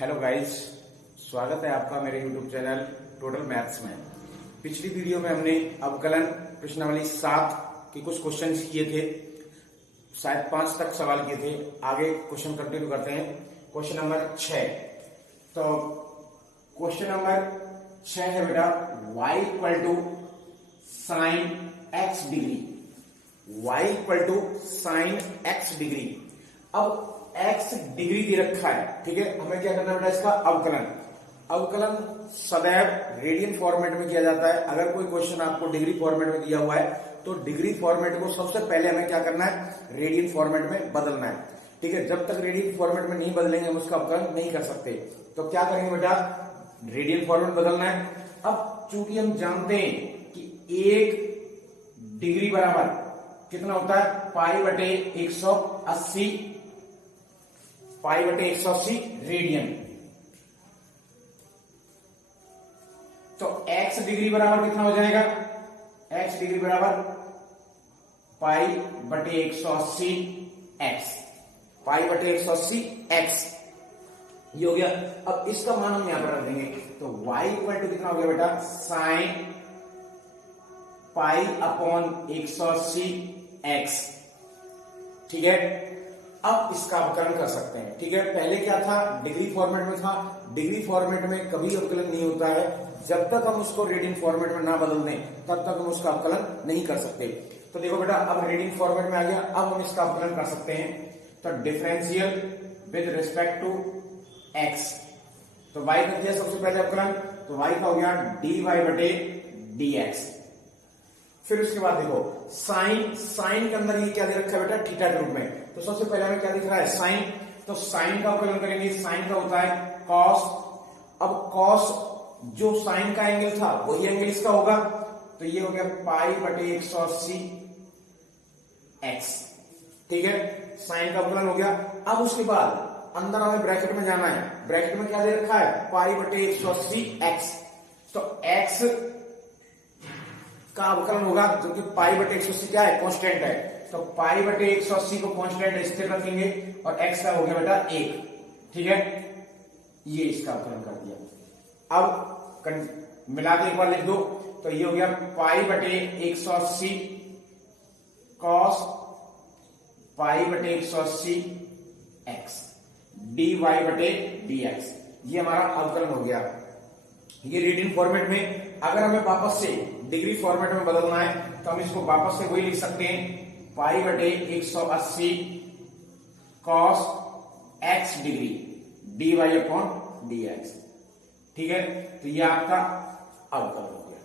Hello guys, स्वागत है आपका मेरे यूट्यूब चैनल टोटल मैथ्स में। पिछली वीडियो में हमने अवकलन प्रश्नावली 7 के कुछ क्वेश्चंस किए थे, शायद 5 तक सवाल किए थे। आगे क्वेश्चन कंटिन्यू करते हैं। Question number 6। तो क्वेश्चन नंबर 6 है बेटा, y equal to sine x degree. y equal to sine x degree. अब x डिग्री दे रखा है, ठीक है। हमें क्या करना है बेटा, इसका अवकलन। अवकलन सदैव रेडियन फॉर्मेट में किया जाता है। अगर कोई क्वेश्चन आपको डिग्री फॉर्मेट में दिया हुआ है तो डिग्री फॉर्मेट को सबसे पहले हमें क्या करना है, रेडियन फॉर्मेट में बदलना है, ठीक है। जब तक रेडियन फॉर्मेट में नहीं बदलेंगे हम उसका अवकलन नहीं कर सकते। तो क्या करेंगे बेटा, रेडियन फॉर्मेट बदलना है। अब चूंकि हम जानते हैं कि 1 डिग्री बराबर कितना होता है, पाई बटे 180 रेडियन। तो x डिग्री बराबर कितना हो जाएगा, x डिग्री बराबर पाई बटे 180 x, पाई बटे 180 x ये हो गया। अब इसका मान हम यहां पर रख देंगे। तो y इक्वल टू कितना हो गया बेटा, साइन पाई अपॉन 180 x, ठीक है। अब इसका अवकलन कर सकते हैं, ठीक है। पहले क्या था, डिग्री फॉर्मेट में था। डिग्री फॉर्मेट में कभी अवकलन नहीं होता है जब तक हम उसको रेडियन फॉर्मेट में ना बदल दें, तब तक हम उसका अवकलन नहीं कर सकते। तो देखो बेटा, अब रेडियन फॉर्मेट में आ गया, अब हम इसका अवकलन कर सकते हैं। तो differential with respect to x। तो y का किया सबसे पहले अवकलन, तो y का हो गया dy बटे dx। फिर उसके बाद देखो साइन, साइन के अंदर ये क्या दे रखा है बेटा, थीटा के रूप में। तो सबसे पहले हमें क्या दिख रहा है, साइन। तो साइन का अवकलन करेंगे, साइन का होता है कॉस। अब कॉस जो साइन का एंगल था वही एंगल इसका होगा, तो ये हो गया पाई बटे 180 x, ठीक है। साइन का अवकलन हो गया। अब उसके बाद अंदर हमें ब्रैकेट में जाना है। ब्रैकेट में क्या दे रखा है, पाई बटे 180 x। तो x का अवकलन होगा, जो कि पाई बटे 180 क्या है, कांस्टेंट है। तो पाई बटे 180 को कांस्टेंट स्थिर रखेंगे और x का हो गया बेटा 1, ठीक है। ये इसका अवकलन कर दिया। अब मिला के एक बार लिख दो, तो ये हो गया पाई बटे 180 कॉस पाई बटे 180 x dy बटे dx। ये हमारा अवकलन हो गया। ये रेडियन फॉर्मेट में। अगर हमें वापस से डिग्री फॉर्मेट में बदलना है तो हम इसको वापस से वही लिख सकते हैं, पाई बटे 180 cos x degree dy upon dx, ठीक है। तो ये आपका अवकलन हो गया।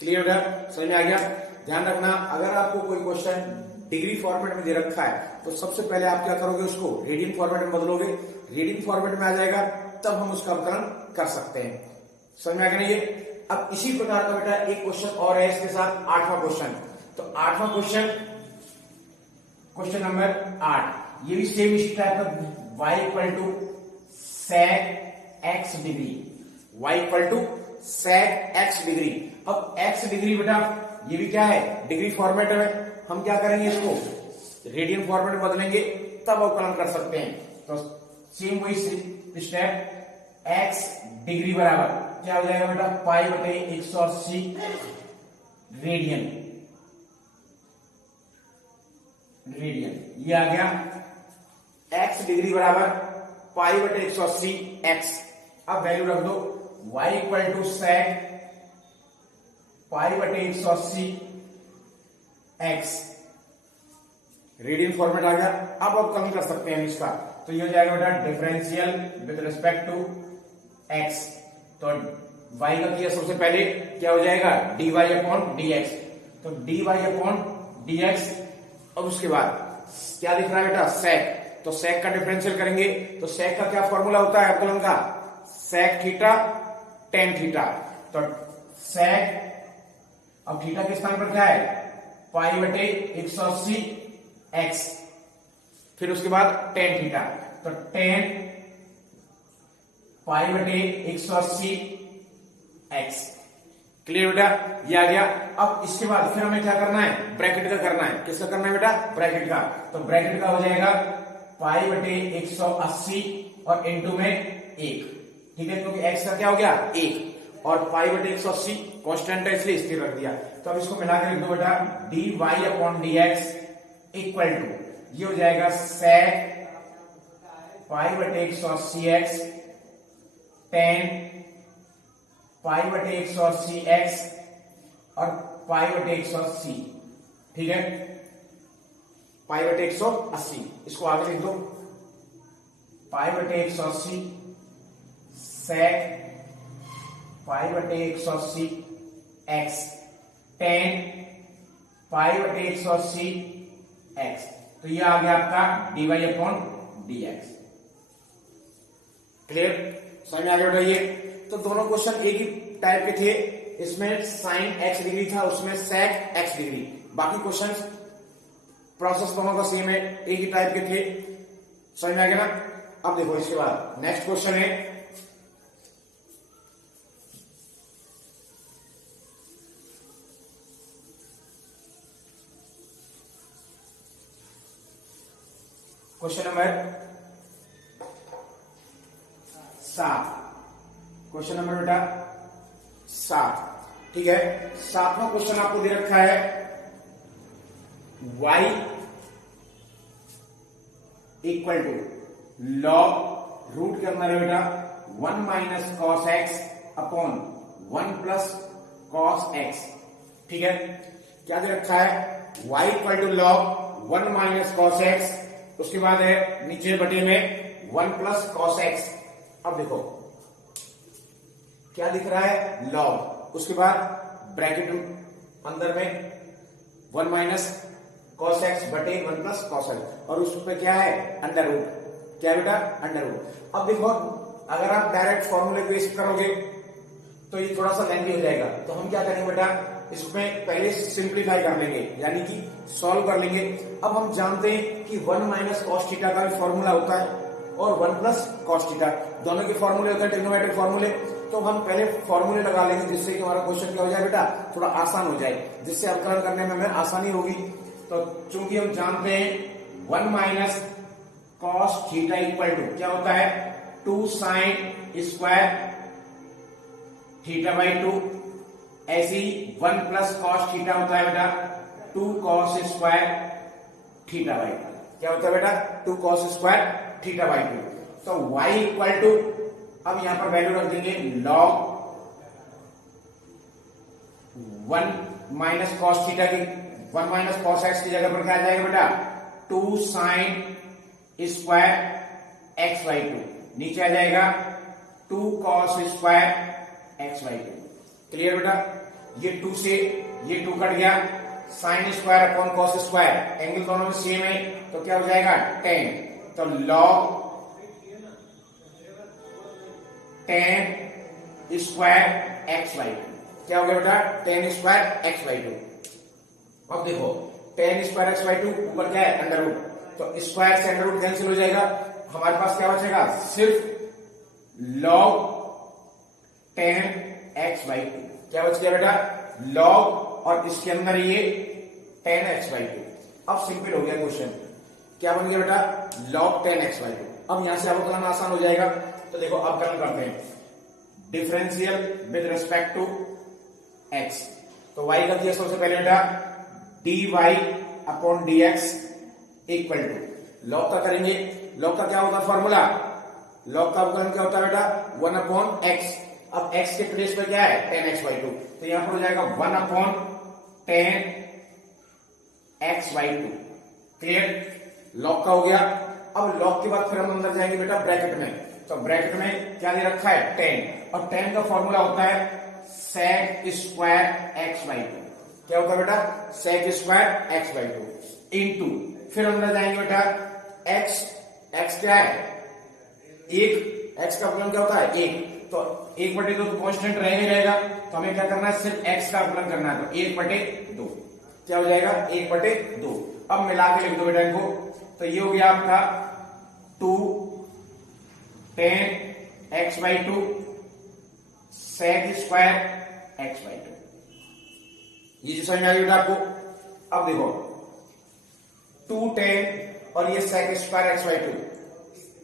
क्लियर है, समझ में आ गया। ध्यान रखना, अगर आपको कोई क्वेश्चन डिग्री फॉर्मेट में दे रखा है तो सबसे पहले आप क्या करोगे, उसको रेडियन फॉर्मेट में बदलोगे। रेडियन फॉर्मेट में आ जाएगा तब हम उसका अवकलन कर सकते हैं। समझ में आ गया ये। अब इसी प्रकार का बेटा एक क्वेश्चन और है इसके साथ, 8वां क्वेश्चन। तो 8वां क्वेश्चन, क्वेश्चन नंबर 8, ये भी सेम इसी टाइप का, y equal to sec x degree. y equal to sec x degree. अब x डिग्री बेटा ये भी क्या है, डिग्री फॉर्मेट में। हम क्या करेंगे, इसको रेडियन फॉर्मेट में बदलेंगे तब अवकलन कर सकते हैं। तो सेम वही स्टेप, x डिग्री बराबर क्या हो जाएगा बेटा, पाई बटे 180 रेडियन। ये आ गया x डिग्री बराबर पाई बटे 180 x। अब वैल्यू रख दो, y इक्वल टू sec पाई बटे 180 x। रेडियन फॉर्मेट आ गया। अब अवकलन कर सकते हैं इसका। तो ये हो जाएगा बेटा differential with respect to x। तो y का किया सबसे पहले क्या हो जाएगा, dy अपॉन dx। तो dy अपॉन dx। अब उसके बाद क्या दिख रहा है बेटा, sec। तो sec का डिफरेंशियल करेंगे। तो sec का क्या फॉर्मूला होता है अवकलन का, sec थीटा tan थीटा। तो sec, अब थीटा के स्थान पर क्या है, पाई बटे 180 x। फिर उसके बाद tan थीटा। तो tan पाई बटे 180 x। क्लियर बेटा, ये आ गया। अब इसके बाद फिर हमें क्या करना है, ब्रैकेट का करना है। किसका करना है बेटा, ब्रैकेट का। तो ब्रैकेट का हो जाएगा पाई बटे 180 और इनटू में 1। ठीक है, क्योंकि एक्स का क्या हो गया 1 और पाई बटे 180 कांस्टेंट है इसलिए स्थिर रख दिया। तो अब इसको मिलाकर लिख दो बेटा, dy upon dx equal to, ये हो जाएगा sec पाई बटे 180 x tan पाई बटे 180 x और पाई बटे 180, ठीक है, पाई बटे 180, इसको आगे लिख दो, पाई बटे 180 sec पाई बटे 180 x tan पाई बटे 180 x। तो ये आ गया आपका dy अपॉन dx। क्लियर, समझ में आ गया ये? तो दोनों क्वेश्चन एक ही टाइप के थे, इसमें साइन x डिग्री था, उसमें sec x डिग्री। बाकी क्वेश्चन प्रोसेस दोनों का सेम है, एक ही टाइप के थे। समझ में आ गया ना? अब देखो इसके बाद नेक्स्ट क्वेश्चन है, क्वेश्चन नंबर 7। क्वेश्चन नंबर बेटा 7, ठीक है। 7वां क्वेश्चन आपको दे रखा है y equal to log root के अंदर है बेटा 1 minus cos x upon 1 plus cos x, ठीक है। क्या दे रखा है, y equal to log 1 minus cos x, उसके बाद है नीचे बटे में 1 प्लस कॉस एक्स। अब देखो क्या दिख रहा है, लॉग, उसके बाद ब्रैकेट अंदर में 1 माइनस कॉस एक्स बटे 1 प्लस कॉस एक्स, और उस पे क्या है, अंडर रूट। क्या बेटा, अंडर रूट। अब देखो अगर आप डायरेक्ट फॉर्मूले को यूज करोगे तो ये थोड़ा सा लेंथी हो जाएगा, तो हम क्या करेंगे बेटा, इसमें पहले सिंप्लीफाई कर लेंगे, यानी कि सॉल्व कर लेंगे। अब हम जानते हैं कि 1 माइनस कॉस थीटा का भी फॉर्मूला होता है और 1 प्लस कॉस थीटा, दोनों के फॉर्मूले होते हैं ट्रिग्नोमेट्रिक फॉर्मूले। तो हम पहले फॉर्मूले लगा लेंगे जिससे कि हमारा क्वेश्चन क्या हो जाए बेटा, थोड़ा आसान हो जाए, जिससे अवकलन करने में हमें आसानी होगी। तो चूंकि हम जानते हैं 1 minus cos theta equal to क्या होता है, 2 साइन स्क्वायर थीटा बाई 2, ऐसे ही 1 प्लस कॉस थीटा होता है बेटा 2 कॉस स्क्वायर थीटा बाई 2। क्या होता है बेटा, 2 कॉस स्क्वायर थीटा बाई 2। तो y इक्वल टू, अब यहां पर वैल्यू रख देंगे लॉग 1 माइनस कॉस थीटा की, 1 माइनस कॉस एक्स की जगह पर क्या आ जाएगा बेटा, 2 साइन स्क्वायर एक्स बाई 2, नीचे आ जाएगा 2 cos square x by 2। Clear बेटा, ये 2 से ये 2 कट गया, sine square upon cos square, angle दोनों में सेम है, तो क्या हो जाएगा tan। तो log tan square x by 2, क्या हो गया बेटा, tan स्क्वायर एक्स बाई 2। अब देखो tan स्क्वायर एक्स बाई 2 ऊपर क्या है, अंडर रूट, तो स्क्वायर से अंडर रूट कैंसिल हो जाएगा, हमारे पास क्या बचेगा, सिर्फ लॉग tan एक्स बाई 2। क्या बच गया बेटा, लॉग और इसके अंदर ये tan एक्स बाई 2। अब सिंपल हो गया क्वेश्चन, क्या बन गया बेटा, log tan एक्स बाई 2। अब यहां से अवकलन आसान हो जाएगा। तो देखो अवकलन करते हैं, differential with respect to x। तो y का दिया सबसे पहले बेटा dy upon dx equal to, log का करेंगे, log का क्या होता है फॉर्मूला, log का अवकलन क्या होता है बेटा, 1 अपॉन x। अब x के प्लेस पे क्या है, tan एक्स बाई 2, तो यहां पर हो जाएगा 1 upon tan x by 2। Clear, log का हो गया। अब लॉग के बाद फिर हम अंदर जाएंगे बेटा ब्रैकेट में, तो ब्रैकेट में क्या दे रखा है, tan, और tan का फॉर्मूला होता है sec स्क्वायर एक्स बाई 2। क्या होता है बेटा, sec square x by 2 into, फिर अंदर जाएंगे बेटा x, x क्या है, 1, x का अवकलन क्या होता है 1, तो 1/2 तो कांस्टेंट रहेगा, तो हमें क्या करना है, सिर्फ x का अवकलन करना है, तो 1/2। क्या हो जाएगा, 1/2। अब मिला के लिख दो बेटा इनको, तो ये हो गया आपका 2 tan x by 2 sec square x by 2। ये जो समझ में आ गया बेटा आपको। अब देखो 2 tan और ये sec square x by 2,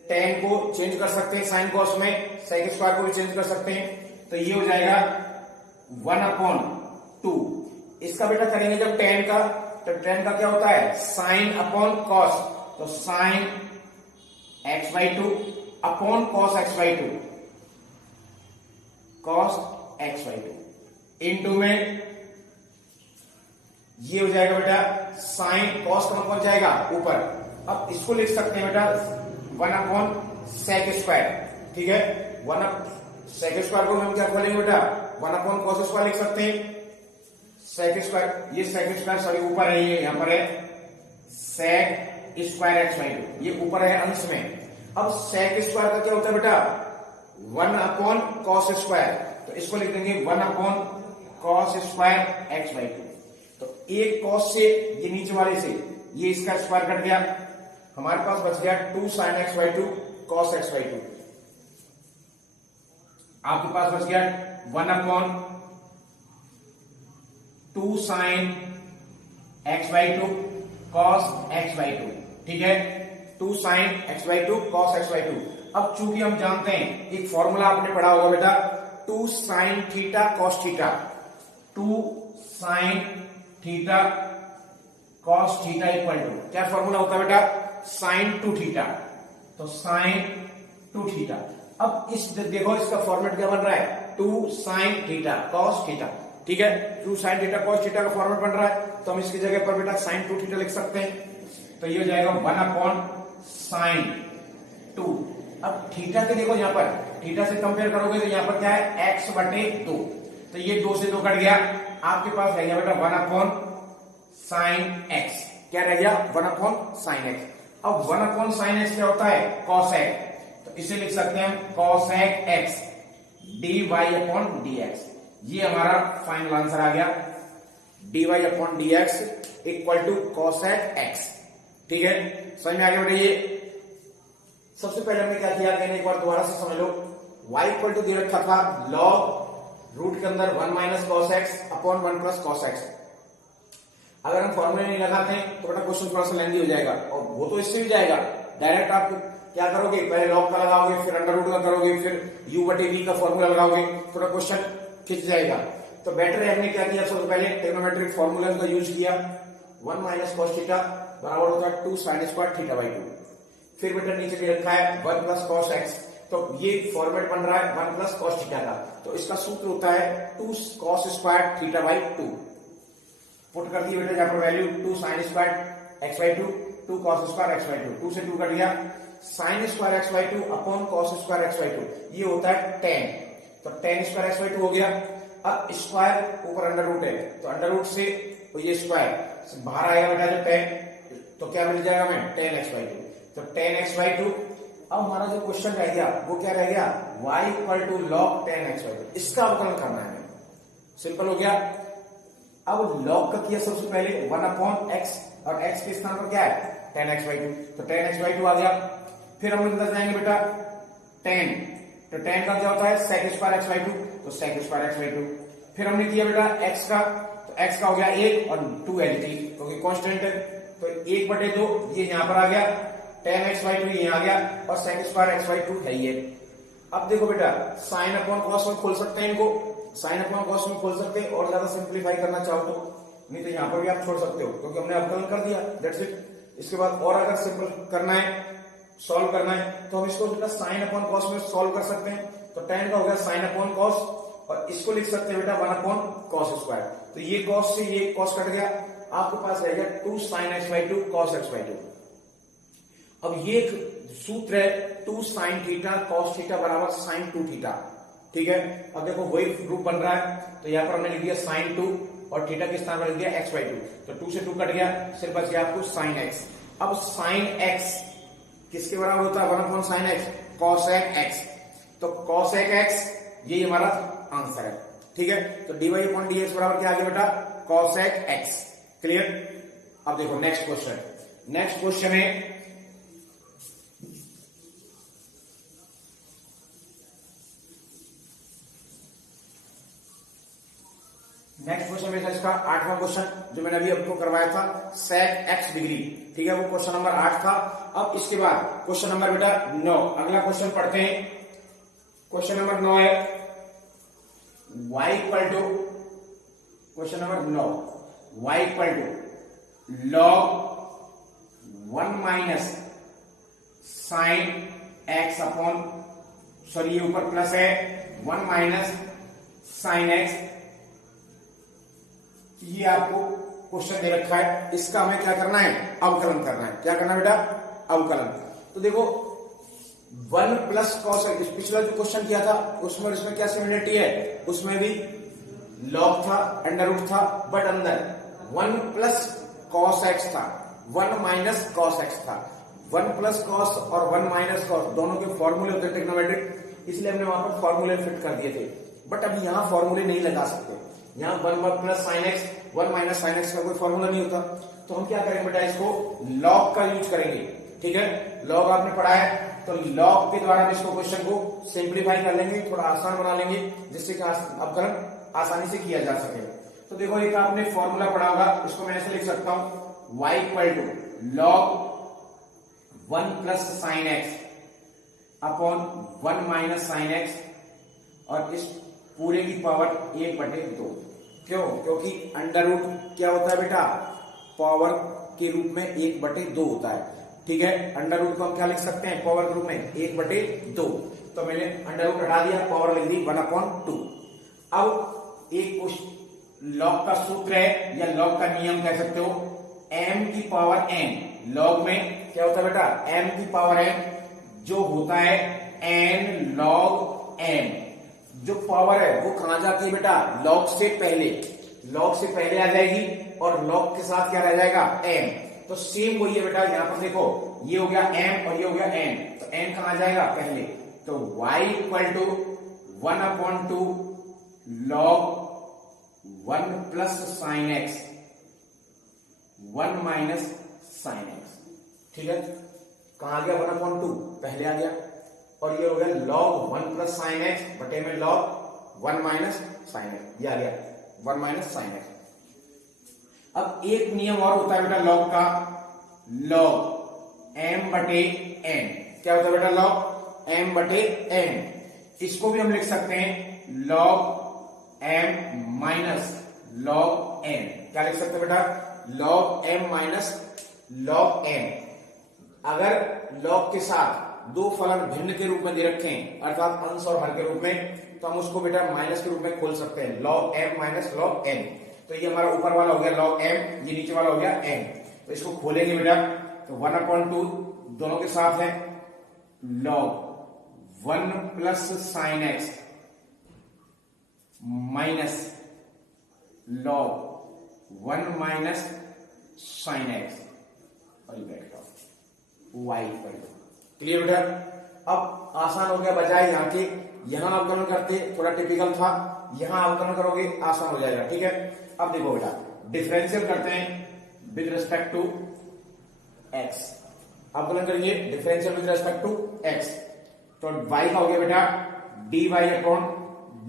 tan को चेंज कर सकते हैं साइन कॉस में, sec स्क्वायर को भी चेंज कर सकते हैं, तो ये हो जाएगा 1/2। इसका बेटा करेंगे जब tan का, तो tan का क्या होता है साइन अपॉन कॉस, तो sine x/2 upon cos x/2, cos x/2 into में ये हो जाएगा बेटा साइन कॉस कौन पहुंच जाएगा ऊपर। अब इसको लिख सकते हैं बेटा 1/sec स्क्वायर, ठीक है। 1/sec स्क्वायर को हम क्या बोलेंगे बेटा 1/cos स्क्वायर लिख सकते हैं। sec स्क्वायर, ये sec स्क्वायर सॉरी ऊपर है, ये यहां पर है sec स्क्वायर x/2, ये ऊपर है अंश में। अब sec स्क्वायर का क्या होता है बेटा 1/cos स्क्वायर, तो इसको लिख देंगे 1/cos स्क्वायर x/2। तो एक cos से ये नीचे वाले से ये इसका स्क्वायर कट गया, हमारे पास बच गया 2 sin x/2 cos x/2। आपके पास बच गया 1/2 sin x/2 cos x/2, ठीक है। 2 sin x/2 cos x/2। अब चूंकि हम जानते हैं एक फॉर्मूला आपने पढ़ा होगा बेटा 2 sin theta cos theta, 2 sin theta cos theta equal to क्या फॉर्मूला होता है बेटा sin 2 थीटा, तो sin 2 थीटा। अब इस देखो इसका फॉर्मेट क्या बन रहा है 2 sin थीटा cos थीटा, ठीक है। 2 sin थीटा cos थीटा का फॉर्मेट बन रहा है, तो हम इसकी जगह पर बेटा sin 2 थीटा लिख सकते हैं, तो ये हो जाएगा 1/sin 2। अब थीटा के देखो यहां पर थीटा से कंपेयर करोगे तो यहां पर क्या है x/2, तो ये 2 से 2 कट गया, आपके पास रह गया बेटा 1/sin x, क्या रह गया 1/sin x। अब 1/sin x क्या होता है cosec, तो इसे लिख सकते हैं हम cosec x dy/dx, ये हमारा फाइनल आंसर आ गया dy/dx equal to cosec x, ठीक है। समझ में आ गया बेटा। ये सबसे पहले हमने क्या किया एक बार दोबारा से समझ लो, y इक्वल टू दे रखा था log रूट के अंदर 1 - cos x upon 1 + cos x। अगर हम फॉर्मूले नहीं लगाते हैं तो बेटा क्वेश्चन थोड़ा सा लेंदी हो जाएगा, और वो तो इससे भी जाएगा। डायरेक्ट आप क्या करोगे पहले लॉग का लगाओगे, फिर अंडर रूट का करोगे, फिर u/v का फॉर्मूला लगाओगे, थोड़ा क्वेश्चन खिंच जाएगा। तो बेटर है हमने क्या किया सबसे पहले ट्रिग्नोमेट्रिक फॉर्मूला का यूज किया, 1 - cos थीटा बराबर होता है 2 sin स्क्वायर थीटा/2। फिर बेटा नीचे भी रखा है 1 + cos x, तो ये फॉर्मेट बन रहा है 1 + cos थीटा का, तो इसका सूत्र होता है 2 cos स्क्वायर थीटा/2। पुट कर दिए बेटा जहां पर value 2 sin square x/2 2 cos square x/2, 2 से 2 कट गया, sin square x/2 upon cos square x/2, ये होता है tan, तो tan स्क्वायर x/2 हो गया। अब स्क्वायर ऊपर अंडर रूट है, तो अंडर रूट से तो ये स्क्वायर बाहर आएगा बेटा जब tan, तो क्या मिल जाएगा हमें tan x/2, तो tan x/2। अब हमारा जो क्वेश्चन रह गया वो क्या रह गया y equal to log tan x/2, इसका अवकलन करना है हमें, सिंपल हो गया। अब log का किया सबसे पहले 1/x, और x के स्थान पर क्या है tan x/2, तो tan x/2 आ गया। फिर हम अंदर जाएंगे बेटा tan, तो tan का क्या होता है sec स्क्वायर x/2, तो sec स्क्वायर x/2। फिर हमने किया बेटा x का, तो x का हो गया 1 और 2 एलटी क्योंकि कांस्टेंट है, तो 1/2 ये यहां पर आ गया, tan x/2 ये आ गया, और sec स्क्वायर x/2 है ये। अब देखो बेटा sin अपॉन cos में खोल सकते हैं इनको, sin अपॉन cos में खोल सकते हैं, और ज्यादा सिंप्लीफाई करना चाहो तो, नहीं तो यहां पर भी आप छोड़ सकते हो क्योंकि हमने अवकलन कर दिया, दैट्स इट। इसके बाद और अगर सिंपल करना है सॉल्व करना है तो हम इसको बेटा sin अपॉन cos में सॉल्व कर सकते हैं, तो tan का हो गया sin अपॉन cos, और इसको लिख सकते हैं बेटा 1/cos स्क्वायर, तो ये cos से ये cos कट गया, आपके पास रह गया 2 sin x/2 cos x/2। अब ये सूत्र है 2 sin थीटा cos थीटा बराबर sin 2 थीटा, ठीक है। अब देखो वही रूप बन रहा है, तो यहां पर हमने लिख दिया sin 2 और थीटा के स्थान पर लिख दिया x/2, तो 2 से 2 कट गया, सिर्फ बच गया आपको sin x। अब sin x किसके बराबर होता है 1/sin x cosec x, तो cosec x ये हमारा आंसर है, ठीक है। तो dy/dx बराबर क्या आ गया बेटा cosec x, क्लियर। अब देखो नेक्स्ट क्वेश्चन, नेक्स्ट क्वेश्चन है नेक्स्ट क्वेश्चन मेरा इसका 8वां क्वेश्चन जो मैंने अभी आपको करवाया था, सेक एक्स डिग्री, ठीक है, वो क्वेश्चन नंबर 8 था। अब इसके बाद क्वेश्चन नंबर बेटा 9, अगला क्वेश्चन पढ़ते हैं। क्वेश्चन नंबर 9 है y equal to, question number 9, y equal to log 1 minus sine x upon, sorry ये ऊपर प्लस है, 1 माइनस साइन एक्स, ये आपको क्वेश्चन दे रखा है, इसका हमें क्या करना है, अवकलन करना है। क्या करना है बेटा, अवकलन। तो देखो 1 प्लस कॉस एक्स, पिछला जो क्वेश्चन किया था उसमें इसमें क्या सिमिलरिटी है, उसमें भी लॉग था, अंडर रूट था, बट अंदर 1 प्लस कॉस एक्स था, 1 माइनस कॉस एक्स था। 1 प्लस कॉस और 1 माइनस कॉस दोनों के फॉर्मूले होते हैं ट्रिग्नोमेट्रिक, इसलिए हमने वहां पर फॉर्मूले फिट कर दिए थे। बट अब यहां फॉर्मूले नहीं लगा सकते, यहाँ 1 plus sine x, 1 minus sine x का कोई फॉर्मूला नहीं होता। तो हम क्या करेंगे बेटा, इसको लॉग का यूज करेंगे, ठीक है। लॉग आपने पढ़ा है, तो लॉग के द्वारा इसको क्वेश्चन को सिंप्लीफाई कर लेंगे, थोड़ा आसान बना लेंगे, जिससे कि अवकलन आसानी से किया जा सके। तो देखो एक आपने फॉर्मूला पढ़ा होगा, इसको मैं ऐसे लिख सकता हूं, y equal to log 1 plus sine x upon 1 minus sine x, और इस पूरे की पावर 1/2। क्यों? क्योंकि अंडर रूट क्या होता है बेटा, पावर के रूप में 1/2 होता है, ठीक है। अंडर रूट को हम क्या लिख सकते हैं, पावर के रूप में 1/2। तो मैंने अंडर रूट हटा दिया, पावर लिख दी 1/2। अब एक लॉग का सूत्र है या लॉग का नियम कह सकते हो, m की पावर n। लॉग में क्या होता है बेटा, m की पावर n, जो होता है n log n। जो पावर है वो कहां जाती है बेटा, लॉग से पहले, लॉग से पहले आ जाएगी, और लॉग के साथ क्या रह जाएगा, m। तो सेम वही है बेटा, यहां पर देखो ये हो गया m और ये हो गया n, तो n कहां जाएगा, पहले। तो y equal to 1/2 log 1 plus sine x 1 minus sine x, ठीक है। कहां आ गया, 1/2 पहले आ गया, और ये हो गया log 1 प्लस साइन एक्स बटे में log 1 माइनस साइन एक्स, ये आ गया 1 माइनस साइन एक्स। अब एक नियम और होता है बेटा लॉग का, log m बटे n। क्या होता है बेटा, log m बटे n। इसको भी हम लिख सकते हैं log m minus log n। क्या लिख सकते हैं बेटा, log m minus log n। अगर log के साथ दो फलन भिन्न के रूप में दे रखे हैं, अर्थात अंश और हर के रूप में, तो हम उसको बेटा माइनस के रूप में खोल सकते हैं, log m minus log n। तो ये हमारा ऊपर वाला हो गया log m, ये नीचे वाला हो गया n। तो इसको खोलेंगे बेटा, तो 1/2 दोनों के साथ है, log 1 plus sine x minus log 1 minus sine x, और y इक्वल टू, क्लियर बेटा। अब आसान हो गया, बजाय यहां के यहां अवकलन करते थोड़ा टिपिकल था, यहां अवकलन करोगे आसान हो जाएगा, ठीक है। अब देखो बेटा डिफरेंशियल करते हैं विद रिस्पेक्ट टू x, अवकलन करेंगे differential with respect to x। तो y का हो गया बेटा dy अपॉन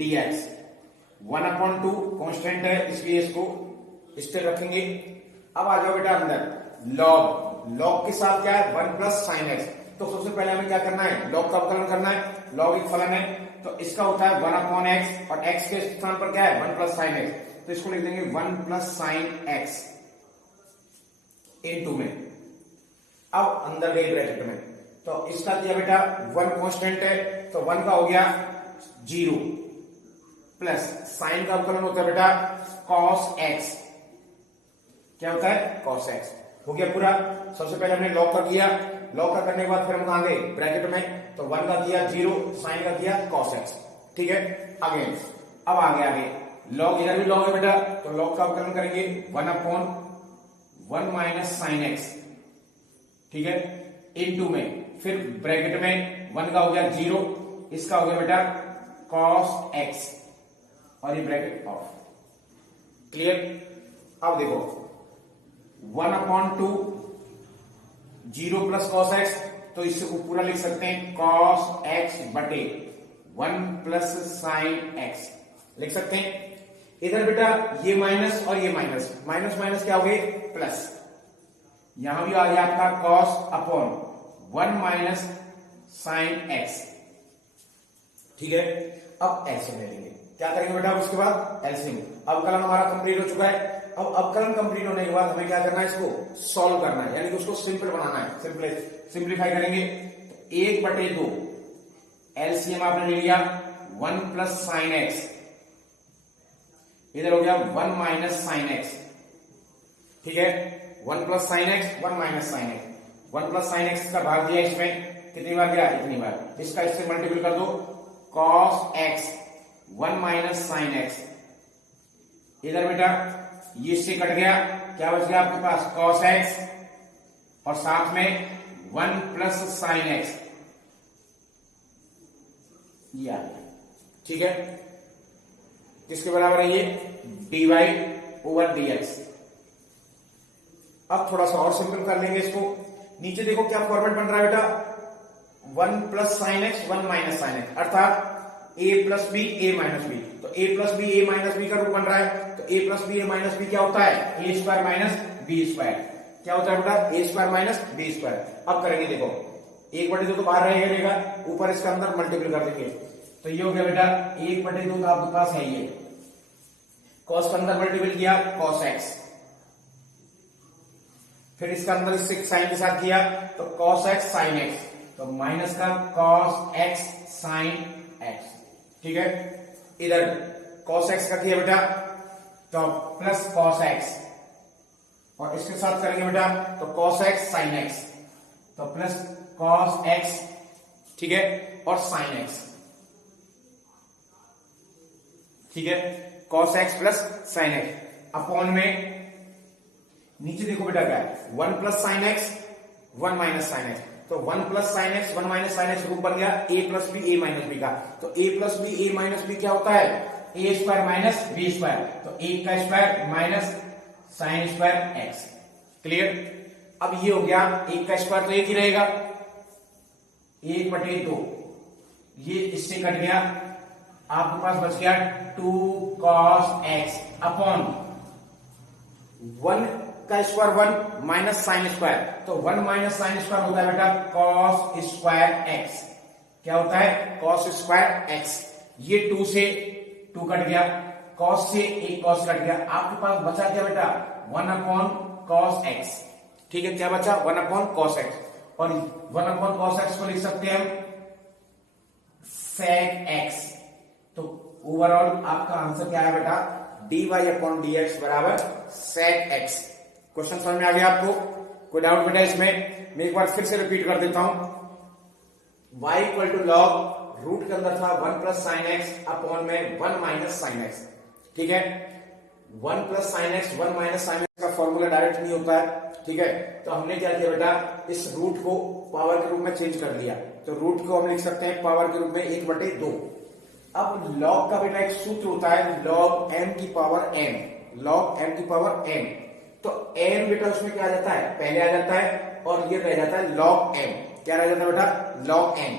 dx, 1/2 कांस्टेंट है इसलिए इसको स्थिर रखेंगे। अब आ जाओ बेटा अंदर, log के साथ क्या है, 1 प्लस साइन एक्स। तो सबसे पहले हमें क्या करना है, log का अवकलन करना है। log एक फलन है, तो इसका होता है 1/x, और x के स्थान पर क्या है, 1 प्लस साइन एक्स। तो इसको लिख देंगे 1 प्लस साइन एक्स इनटू में, अब अंदर गई ब्रैकेट में, तो इसका दिया बेटा 1 कांस्टेंट है, तो 1 का हो गया 0, प्लस साइन का अवकलन होता है बेटा cos x। क्या होता है, cos x हो गया पूरा। सबसे पहले हमने log का किया, log का करने के बाद फिर हम कहां गए, ब्रैकेट में, तो 1 का किया 0, साइन का किया cos x, ठीक है। आगे अब आगे log, इधर भी log है बेटा, तो log का अवकलन करेंगे 1/1 माइनस साइन एक्स, ठीक है, इनटू में, फिर ब्रैकेट में 1 का हो गया 0, इसका हो गया बेटा cos x, और ये ब्रैकेट ऑफ, क्लियर। अब देखो 1/2 0 प्लस cos x, तो इससे पूरा लिख सकते हैं cos x बटे 1 प्लस साइन x लिख सकते हैं। इधर बेटा ये माइनस और ये माइनस, माइनस माइनस क्या हो गए प्लस, यहां भी आ गया आपका cos upon 1 minus sine x. ठीक है, अब एलसीएम ले लेंगे, क्या करेंगे बेटा उसके बाद एलसीएम। अवकलन हमारा कंप्लीट हो चुका है। अब अवकलन कंप्लीट होने के बाद हमें क्या करना है, इसको सॉल्व करना है, यानी कि उसको सिंपल बनाना है। सिंप्लीफाई करेंगे तो 1/2 एलसीएम आपने ले लिया 1 प्लस साइन एक्स, इधर हो गया 1 माइनस साइन एक्स। ठीक है, 1 plus sine x 1 minus sine x, 1 plus sine x का भाग दिया इसमें, कितनी बार गया इतनी बार, इसका इससे मल्टीपल कर दो cos x 1 minus sine x. इधर बेटा ये इससे कट गया, क्या बच गया आपके पास कॉस एक्स और साथ में 1 प्लस साइन एक्स, ये आ गया। ठीक है, किसके बराबर है ये dy/dx। अब थोड़ा सा और सिंपल कर लेंगे इसको। नीचे देखो क्या फॉर्मेट बन रहा है बेटा, 1 plus sine x 1 minus sine x, अर्थात a plus B A minus B. तो a plus B A minus B का रूप बन रहा है, तो a plus B A minus B क्या होता है, A square minus B square. क्या होता है बेटा, A square minus B square. अब करेंगे देखो 1/2 तो बाहर रहेगा, ऊपर इसका अंदर मल्टीपल कर देंगे, तो ये हो गया बेटा 1/2 का आपके पास है ये, कॉस का अंदर मल्टीपल किया कॉस एक्स, फिर इसका अंदर इससे साइन के साथ किया तो कॉस एक्स साइन एक्स, तो माइनस का कॉस एक्स साइन एक्स। ठीक है, इधर cos x का किया बेटा तो प्लस cos x, और इसके साथ करेंगे बेटा तो cos x sin x, तो प्लस cos x। ठीक है, और sin x। ठीक है, cos x plus sin x upon में नीचे देखो बेटा क्या है 1 plus sine x 1 minus sine x, तो 1 plus sine x 1 minus sine x रूप बन गया a plus B A minus B का। तो a plus B A minus B क्या होता है, A square minus B square, तो a का square minus sine square x. Clear, अब ये हो गया 1 का स्क्वायर तो 1 ही रहेगा, 1/2, ये इससे कट गया, आपके पास बच गया 2 cos x अपॉन 1 का स्क्वायर 1 माइनस साइन स्क्वायर, तो 1 माइनस साइन स्क्वायर होता है बेटा कॉस स्क्वायर एक्स। क्या होता है, कॉस स्क्वायर एक्स। ये 2 से 2 कट गया, कॉस से एक कॉस कट गया, आपके पास बचा क्या बेटा 1 अपॉन कॉस एक्स। ठीक है, क्या बचा 1 अपॉन कॉस एक्स, और 1 अपॉन कॉस एक्स को लिख सकते हैं हम सेक एक्स। तो ओवरऑल आपका आंसर क्या है बेटा, dy/dx बराबर सेक एक्स। क्वेश्चन समझ में आ गया आपको, कोई डाउट बेटा इसमें? मैं एक बार फिर से रिपीट कर देता हूं, y equal to log root के अंदर था 1 प्लस साइन एक्स अपॉन में 1 माइनस साइन एक्स। ठीक है, 1 plus sine x 1 minus sine x का फॉर्मूला डायरेक्ट नहीं होता है। ठीक है, तो हमने क्या किया बेटा, इस रूट को पावर के रूप में चेंज कर दिया, तो रूट को हम लिख सकते हैं पावर के रूप में 1/2। अब लॉग का बेटा एक सूत्र होता है लॉग m की पावर n, लॉग m की पावर n। तो n बेटा उसमें क्या आ जाता है, पहले आ जाता है, और ये रह जाता है log m। क्या रह जाता है बेटा, log m।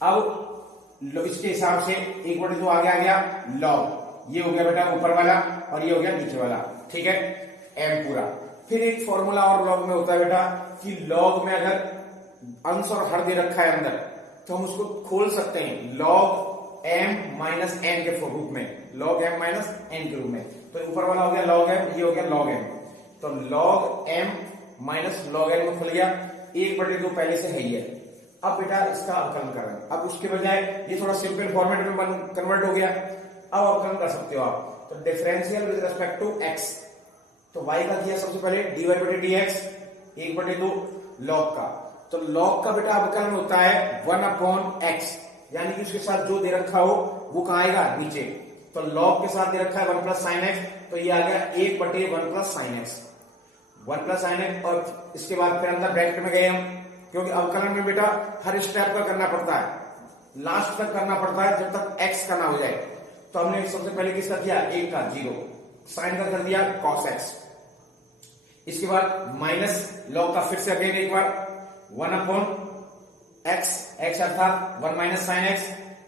अब इसके हिसाब से 1/2 आगे आ गया log, ये हो गया बेटा ऊपर वाला और ये हो गया नीचे वाला। ठीक है, m पूरा। फिर एक फॉर्मूला और log में होता है बेटा कि log में अगर अंश और हर दे रखा है अंदर, तो हम उसको खोल सकते हैं log m माइनस n के रूप में, log m माइनस n के रूप में। तो ऊपर वाला हो गया log m, ये हो गया log m, तो log m minus log n में खुल गया, 1/2 पहले से है ही है। अब बेटा इसका अवकलन करें, अब उसके बजाय ये थोड़ा सिंपल फॉर्मेट में कन्वर्ट हो गया, अब अवकलन कर सकते हो आप। तो differential with respect to x, तो y का किया सबसे पहले dy/dx 1/2 log का, तो log का बेटा अवकलन होता है 1 अपॉन x, यानी कि उसके साथ जो दे रखा हो वो कहां आएगा, नीचे। तो log के साथ दे रखा है 1 प्लस साइन एक्स, तो ये आ गया 1/1 plus sine x, 1 plus sine x, और इसके बाद फिर अंदर ब्रैकेट में गए हम, क्योंकि अवकलन में बेटा हर स्टेप का करना पड़ता है, लास्ट तक करना पड़ता है जब तक x का ना हो जाए। तो हमने सबसे पहले किसका किया, 1 का 0, साइन का कर दिया cos x, इसके बाद माइनस log का फिर से अगेन एक बार 1 अपॉन x, x अर्थात 1 माइनस साइन एक्स,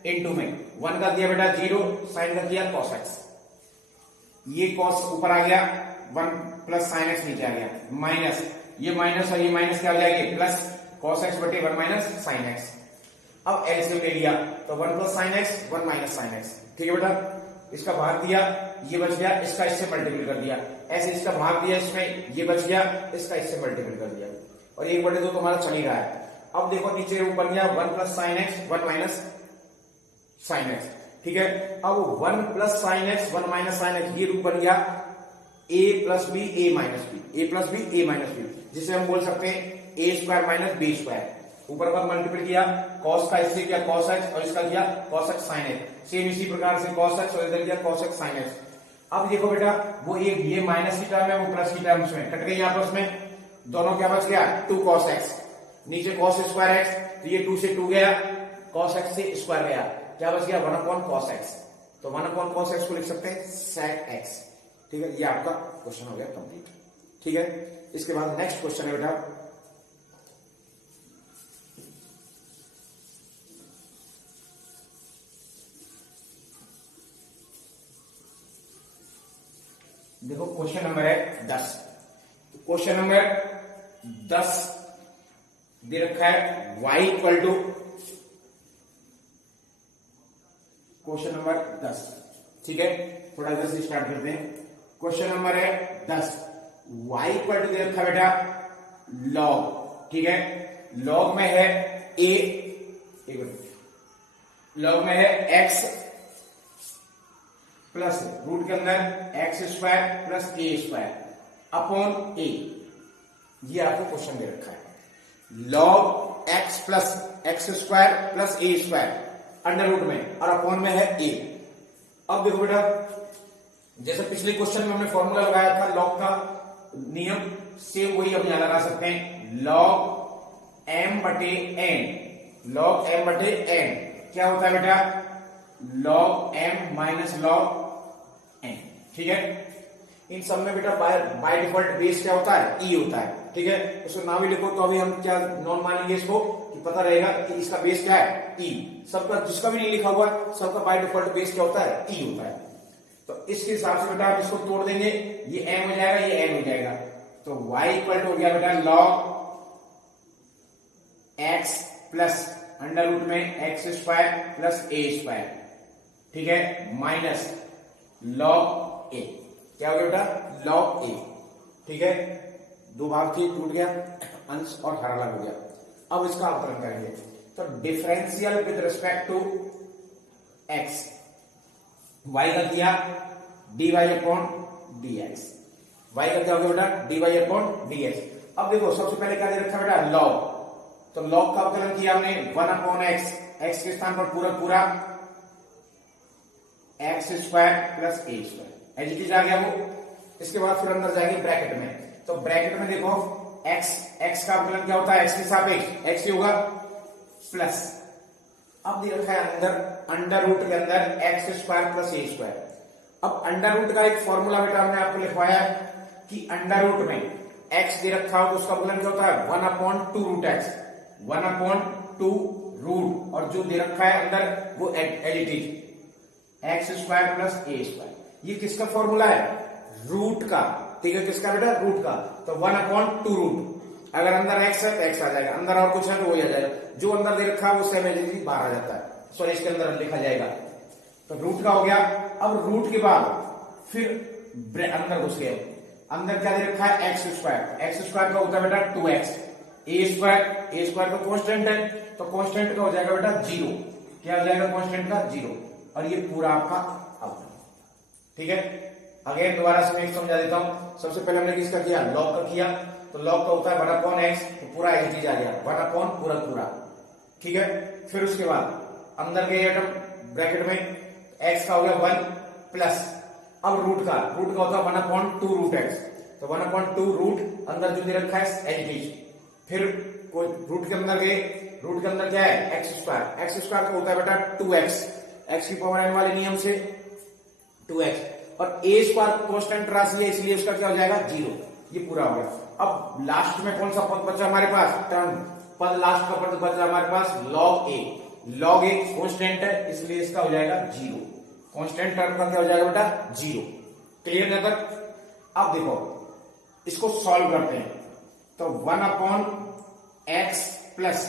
इनटू में 1 का दिया बेटा 0, साइन का दिया cos x। ये कॉस ऊपर आ गया, 1 प्लस साइन एक्स नीचे आ गया, माइनस ये माइनस और ये माइनस क्या हो जाएगी, प्लस कॉस एक्स बटे 1 माइनस साइन एक्स। अब एलसीएम ले लिया तो 1 plus sine x 1 minus sine x, ठीक है बेटा। इसका भाग दिया, ये बच गया, इसका इससे मल्टीपल कर दिया, ऐसे इसका भाग दिया इसमें, ये बच गया, इसका इससे मल्टीपल कर दिया, और 1/2 तुम्हारा चल ही रहा है। अब देखो नीचे रूप बन गया 1 plus sine x 1 minus sine x, ठीक है। अब 1 plus sine x 1 minus sine x, ये रूप बन गया a plus B A minus B, A plus B A minus B, जिसे हम बोल सकते हैं A square minus B square. ऊपर पर मल्टीपल किया, कॉस का इससे किया कॉस एक्स और इसका किया cos x sine x, same इसी प्रकार से कॉस एक्स और इधर किया कॉस एक्स साइन एक्स। अब देखो बेटा वो ये माइनस की टर्म है, वो प्लस की टर्म्स में कट गई आपस में, दोनों क्या बच गया 2 कॉस एक्स, नीचे कॉस स्क्वायर एक्स, तो ये 2 से 2 गया, कॉस एक्स से स्क्वायर गया, क्या बच गया 1 अपॉन कॉस एक्स। तो 1 अपॉन कॉस एक्स को लिख सकते हैं सेक एक्स, ठीक है। ये आपका क्वेश्चन हो गया कंप्लीट, ठीक है। इसके बाद नेक्स्ट क्वेश्चन है बेटा, देखो क्वेश्चन नंबर है 10। क्वेश्चन नंबर 10 दे रखा है y equal to, question number 10, ठीक है। थोड़ा इधर से स्टार्ट करते हैं। क्वेश्चन नंबर है 10, y इक्वल टू दे रखा है बेटा लॉग, ठीक है। लॉग में है लॉग में है x प्लस रूट के अंदर x square plus A square upon a, ये आपको क्वेश्चन दे रखा है। Log x plus x square plus ए स्क्वायर अंडर रूट में और अपॉन में है ए। अब देखो बेटा जैसे पिछले क्वेश्चन में हमने फॉर्मूला लगाया था लॉग का नियम, सेम वही हम यहां लगा सकते हैं। लॉग एम बटे एन, लॉग एम बटे एन क्या होता है बेटा, log M minus log N, ठीक है। इन सब में बेटा बाय डिफॉल्ट बेस क्या होता है, ई होता है, ठीक है। उसको ना भी लिखो तो अभी हम क्या नॉन मानेंगे इसको, कि पता रहेगा कि इसका बेस क्या है, ई। सबका जिसका भी नहीं लिखा हुआ सबका बाय डिफॉल्ट बेस क्या होता है, ई होता है। तो इसके हिसाब से बेटा आप इसको तोड़ देंगे, ये एम हो जाएगा, ये एन हो जाएगा। तो y इक्वल हो गया बेटा log x plus under root में एक्स स्क्वायर प्लस ए स्क्वायर, ठीक है, माइनस लॉग ए, क्या हो गया बेटा लॉग ए, ठीक है। दो भाग थी, टूट गया, अंश और हर अलग हो गया। अब इसका अवकलन करेंगे, तो differential with respect to x, y का किया dy अपॉन dx, y का क्या हो गया बेटा dy अपॉन dx। अब देखो सबसे पहले क्या दे रखा बेटा लॉग, तो लॉग का अवकलन किया हमने 1 अपॉन एक्स, एक्स के स्थान पर पूरा पूरा x square plus A square, as it is आ गया वो। इसके बाद फिर अंदर जाएंगे ब्रैकेट में, तो ब्रैकेट में देखो एक्स का अवकलन क्या होता है, एक्स के सापेक्ष एक्स ही होगा प्लस, अब दे रखा है अंदर अंडर रूट के अंदर एक्स स्क्वायर प्लस ए स्क्वायर। अब अंडर रूट का एक फॉर्मूला बेटा हमने आपको लिखवाया कि अंडर रूट में एक्स दे रखा हो तो उसका अवकलन क्या होता है 1 upon 2 root x, 1 upon 2 root, और जो दे रखा है अंदर वो as it is x square plus A square. ये किसका फॉर्मूला है, रूट का, ठीक है, किसका बेटा रूट का। तो 1 अपॉन 2 रूट, अगर अंदर एक्स है तो एक्स आ जाएगा, अंदर और कुछ है तो वो आ जाएगा, जो अंदर दे रखा है वो सेम एज बाहर आ जाता है, सॉरी इसके अंदर लिखा जाएगा। तो रूट का हो गया। अब रूट के बाद फिर अंदर घुस गए, अंदर क्या दे रखा है एक्स स्क्वायर का होता है बेटा 2x, ए स्क्वायर तो कांस्टेंट है, तो कांस्टेंट का हो जाएगा बेटा 0, क्या हो जाएगा कांस्टेंट का 0, और ये पूरा आपका अवकलन, ठीक है। अगेन दोबारा से मैं समझा देता हूं। सबसे पहले हमने किसका किया, लॉग का किया, तो लॉग का होता है 1 अपॉन एक्स, तो पूरा एक चीज आ गया 1 अपॉन पूरा, ठीक है। फिर उसके बाद अंदर गए आइटम ब्रैकेट में, एक्स का हो गया 1 प्लस, अब रूट का होता है 1 अपॉन 2 रूट एक्स, तो 1 अपॉन 2 रूट अंदर जो दे रखा है एज इट इज। फिर कोई रूट के अंदर गए, रूट के अंदर क्या है एक्स स्क्वायर का होता है बेटा 2x, एक्स की पावर n वाले नियम से 2x, और ए स्क्वायर कांस्टेंट राशि है इसलिए उसका क्या हो जाएगा 0, ये पूरा हो गया। अब लास्ट में कौन सा पद बचा हमारे पास, टर्म पद, लास्ट का पद बचा हमारे पास लॉग ए कांस्टेंट है इसलिए इसका हो जाएगा 0, कांस्टेंट टर्म का क्या हो जाएगा बेटा 0, क्लियर है तक? अब देखो इसको सॉल्व करते हैं। तो 1/x plus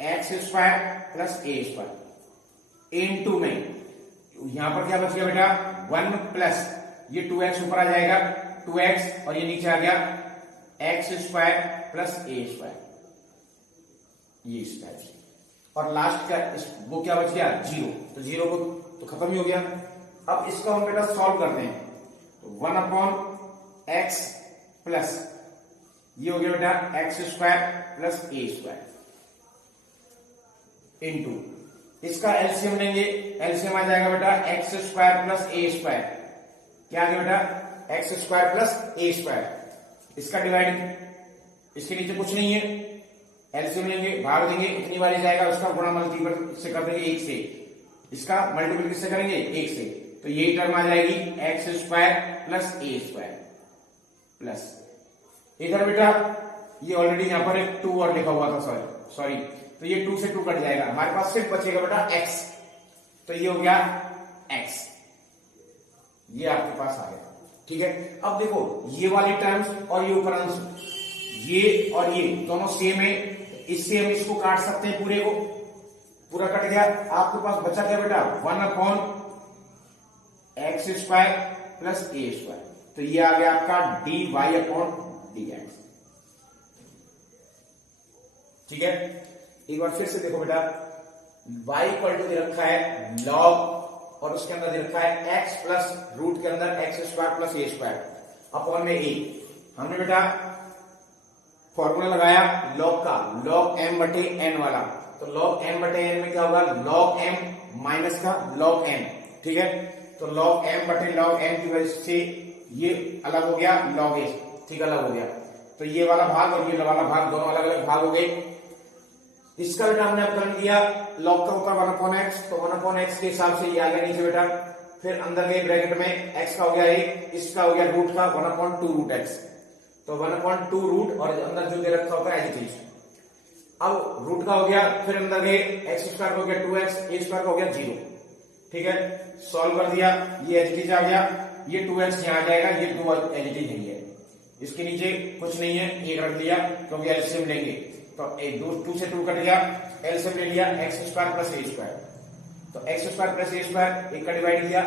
x square plus ए स्क्वायर इनटू में यहां पर क्या बच गया बेटा 1 प्लस ये 2x ऊपर आ जाएगा 2x और ये नीचे आ गया एक्स स्क्वायर प्लस ए स्क्वायर, ये इस टाइप से। और लास्ट का वो क्या बच गया 0, तो 0 को तो खत्म ही हो गया। अब इसका हम बेटा सॉल्व करते हैं। तो 1/x प्लस ये हो गया बेटा एक्स स्क्वायर प्लस ए स्क्वायर इनटू इसका एलसीएम लेंगे, एलसीएम आ जाएगा बेटा एक्स स्क्वायर प्लस ए स्क्वायर, क्या आ गया बेटा एक्स स्क्वायर प्लस ए स्क्वायर। इसका डिवाइड इसके नीचे कुछ नहीं है, एलसीएम लेंगे भाग देंगे इतनी बार जाएगा, उसका गुणा मल्टीपल से कर देंगे 1 से, इसका मल्टीपल किससे करेंगे 1 से, तो यही टर्म आ जाएगी एक्स स्क्वायर प्लस ए स्क्वायर प्लस इधर बेटा ये ऑलरेडी यहां पर एक 2 और लिखा हुआ था, सॉरी तो ये 2 से 2 कट जाएगा, हमारे पास सिर्फ बचेगा बेटा x, तो ये हो गया x, ये आपके पास आ गया। ठीक है, अब देखो ये वाली टर्म्स और ये ऊपर अंश, ये और ये दोनों सेम है, इससे हम इसको काट सकते हैं, पूरे को पूरा कट गया, आपके पास बचा क्या बेटा 1/x स्क्वायर प्लस ए स्क्वायर, तो ये आ गया आपका dy/dx। ठीक है, एक बार फिर से देखो बेटा y इक्वल टू दे रखा है log और उसके अंदर दे रखा है x प्लस रूट के अंदर एक्स स्क्वायर प्लस ए स्क्वायर अपॉन में a। हमने बेटा फॉर्मूला लगाया log का, log m बटे n वाला, तो log m बटे n में क्या होगा log m माइनस का log m। ठीक है, तो log m बटे log m की वजह से ये अलग हो गया log a, ठीक अलग हो गया, तो ये वाला भाग और ये वाला भाग दोनों अलग अलग भाग हो गए। इसका बेटा हमने अब कर लिया log का ऊपर 1/x, तो 1/x के हिसाब से ये आ गया नीचे बेटा, फिर अंदर गए ब्रैकेट में x का हो गया 1, इसका हो गया रूट का 1/2 रूट x, तो 1/2 रूट और अंदर जो दे रखा होता है एज इट इज। अब रूट का हो गया, फिर अंदर गए एक्स स्क्वायर हो गया 2x, ए स्क्वायर हो गया 0। ठीक है, सॉल्व कर दिया, ये एज इट इज आ गया, ये 2x यहां आ जाएगा, ये 2 एज इट इज नहीं है, इसके नीचे कुछ नहीं है, एक रख लिया क्योंकि एलसीएम लेंगे, तो 2 से 2 कट गया, एलसीएम ले लिया एक्स स्क्वायर प्लस ए स्क्वायर, तो एक्स स्क्वायर प्लस ए स्क्वायर एक का डिवाइड किया,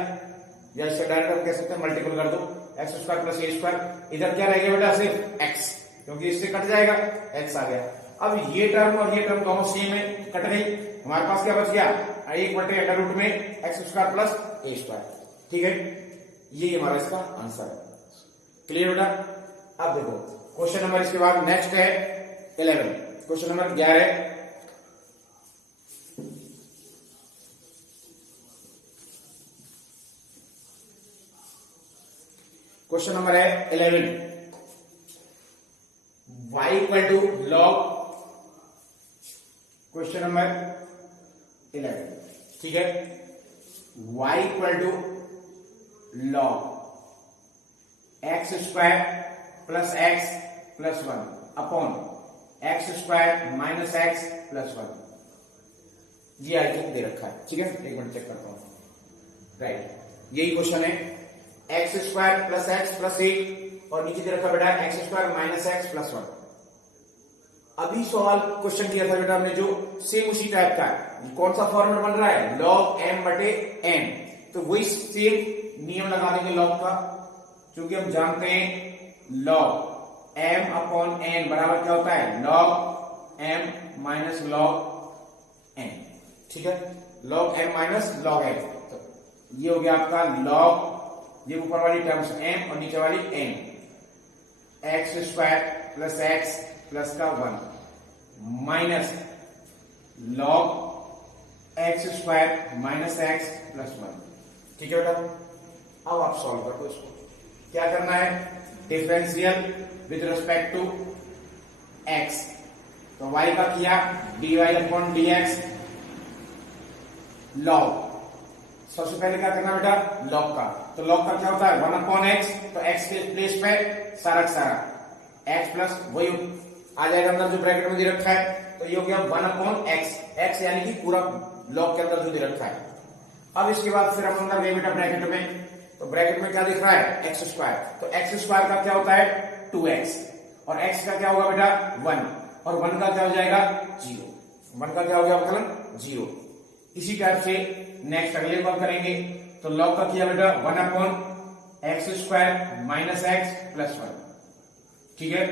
या इससे डायरेक्ट हम कह सकते हैं मल्टीपल कर दो, एक्स स्क्वायर प्लस ए स्क्वायर, इधर क्या रह गया बेटा सिर्फ एक्स, क्योंकि इससे कट जाएगा एक्स आ गया। अब ये टर्म और ये टर्म दोनों सेम है, कट गई, हमारे पास क्या बच गया 1 बटे अंडर रूट में एक्स स्क्वायर प्लस ए स्क्वायर। ठीक है, ये हमारा इसका आंसर है। क्लियर बेटा? अब देखो क्वेश्चन नंबर इसके बाद नेक्स्ट है 11, क्वेश्चन नंबर 11, क्वेश्चन नंबर है 11, y equal to log, question number 11, ठीक है, y equal to log x square plus x plus 1 upon x square minus x plus 1, ये आई थिंक दे रखा है। ठीक है, एक मिनट चेक करता हूं, राइट, यही क्वेश्चन है, x square plus x plus 1 और नीचे दे रखा बेटा x square minus x plus 1। अभी सवाल क्वेश्चन किया था बेटा हमने जो सेम उसी टाइप का है, कौन सा फॉर्मूला बन रहा है log m बटे n, तो वही सेम नियम लगा देंगे log का, क्योंकि हम जानते हैं log m अपॉन n बराबर क्या होता है log m minus log n। ठीक है, log m minus log n, तो ये हो गया आपका log, ये ऊपर वाली टर्म्स m और नीचे वाली n, x square plus x plus का 1 minus log x square minus x plus 1। ठीक है बेटा, अब आप सॉल्व कर दो इसको, क्या करना है differential with respect to x, तो y का किया dy/dx लॉग, सबसे पहले क्या करना बेटा log का, तो log का क्या होता है 1/x, तो x के प्लेस पे सारा x प्लस वही आ जाएगा अंदर जो ब्रैकेट में दे रखा है, तो ये हो गया 1/x, x यानी कि पूरा log के अंदर जो दे रखा है। अब इसके बाद फिर हम अंदर गए बेटा ब्रैकेट में, तो तो ब्रैकेट में क्या दिख रहा है, एक्स स्क्वायर। तो एक्स स्क्वायर का क्या होता है 2x, और x का क्या होगा बेटा 1, और 1 का क्या हो जाएगा 0, 1 का क्या हो गया मतलब 0। इसी टाइप से नेक्स्ट अगले को करेंगे। तो लॉग का किया बेटा 1 upon x square minus x plus 1, ठीक है।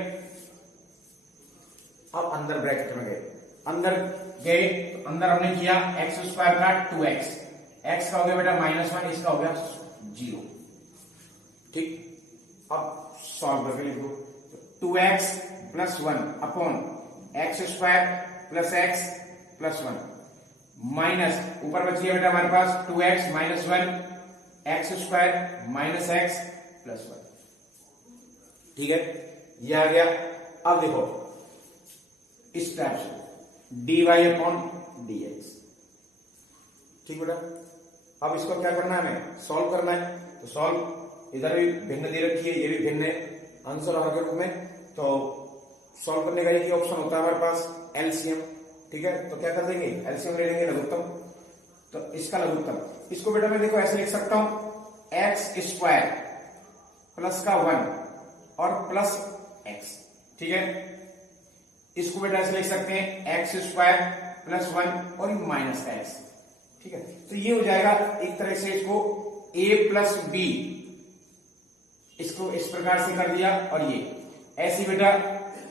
अब अंदर ब्रैकेट में गए, अंदर गए तो अंदर हमने किया एक्स स्क्वायर का 2x, x का हो गया बेटा -1, इसका हो गया 0, ठीक। अब सॉल्व करके लिख दो, 2x plus 1 upon x square plus x plus 1 minus ऊपर बच गया बेटा हमारे पास 2x minus 1 x square minus x plus 1, ठीक है, ये आ गया। अब देखो इस टाइप से dy अपॉन dx, ठीक बेटा। अब इसको क्या करना है, हमें सॉल्व करना है। तो सॉल्व इधर भी भिन्न दे रखी है, ये भी भिन्न है आंसर और के रूप में। तो सॉल्व करने का एक ही ऑप्शन होता है हमारे पास एलसीएम, ठीक है। तो क्या कर देंगे, एलसीएम ले लेंगे लघुत्तम। तो इसका लघुत्तम, इसको बेटा मैं देखो ऐसे लिख सकता हूं एक्स स्क्वायर प्लस का 1 और प्लस एक्स, ठीक है। इसको बेटा ऐसे लिख सकते हैं एक्स स्क्वायर प्लस 1 और माइनस एक्स, ठीक है। तो ये हो जाएगा एक तरह से, इसको a प्लस बी, इसको इस प्रकार से कर दिया, और ये ऐसे बेटा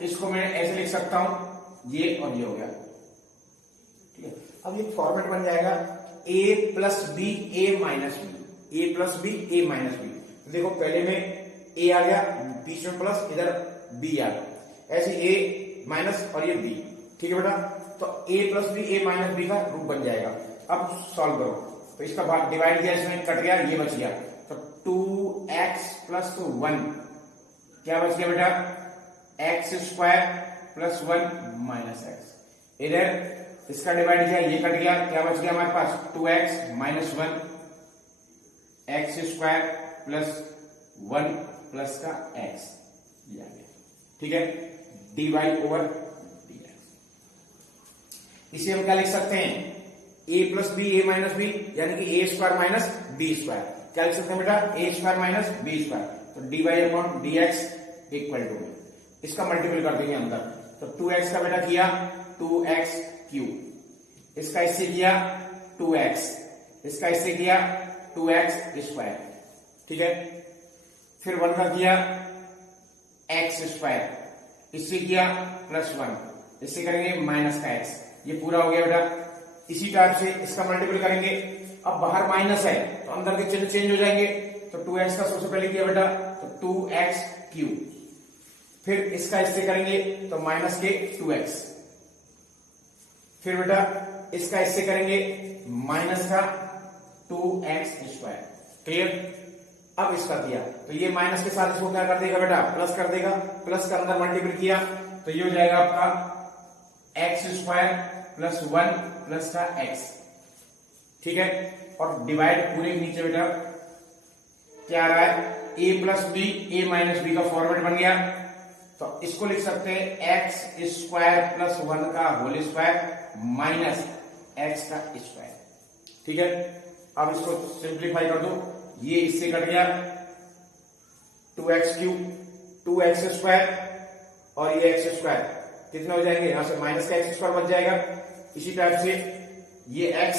इसको मैं ऐसे लिख सकता हूं ये, और ये हो गया, ठीक है। अब ये फॉर्मेट बन जाएगा a plus B A minus B, A plus B A minus b. देखो पहले में a आ गया, बीच में प्लस, इधर b आ गया, ऐसे a माइनस और ये b, ठीक है बेटा। तो a plus B A minus B का रूप बन जाएगा। अब सॉल्व करो, तो इसका भाग डिवाइड किया, इसमें कट गया, ये बच गया। तो 2x प्लस 1 क्या बच गया बेटा, x square plus 1 minus x. इधर इसका डिवाइड किया, ये कट गया, क्या बच गया हमारे पास 2x minus 1 x square plus 1 plus का x, ये आ गया, ठीक है, dy ओवर dx। इसे हम क्या लिख सकते हैं, a plus B A minus b, यानी कि a square minus B square. क्या लिख सकते हैं बेटा, a square minus B square. तो dy upon dx equal to, इसका मल्टीपल कर देंगे अंदर। तो 2x का बेटा किया 2x क्यूब, इसका इससे किया 2x, इसका इससे किया 2x स्क्वायर, ठीक है। फिर 1 का किया x स्क्वायर, इससे किया प्लस 1, इससे करेंगे माइनस का x, ये पूरा हो गया बेटा। इसी टाइप से इसका मल्टीपल करेंगे। अब बाहर माइनस है तो अंदर के चिन्ह चेंज हो जाएंगे। तो 2x का सबसे पहले किया बेटा, तो 2x क्यूब, फिर इसका इससे करेंगे तो माइनस के 2x, फिर बेटा इसका इससे करेंगे माइनस का 2x स्क्वायर, क्लियर। अब इसका किया तो ये माइनस के साथ इसको क्या कर देगा बेटा, प्लस कर देगा, प्लस का अंदर मल्टीपल किया तो ये हो जाएगा आपका एक्स स्क्वायर प्लस 1 प्लस का x, ठीक है। और डिवाइड पूरे नीचे बेटा क्या आ रहा है, a plus B A minus B का फॉर्मेट बन गया। तो इसको लिख सकते हैं एक्स स्क्वायर प्लस 1 का होल स्क्वायर माइनस एक्स का स्क्वायर, ठीक है। अब इसको सिंप्लीफाई कर दो, ये इससे कट गया 2x क्यूब, 2x स्क्वायर और ये x स्क्वायर कितने हो जाएंगे, यहां से माइनस का x स्क्वायर बच जाएगा। इसी टाइप से ये x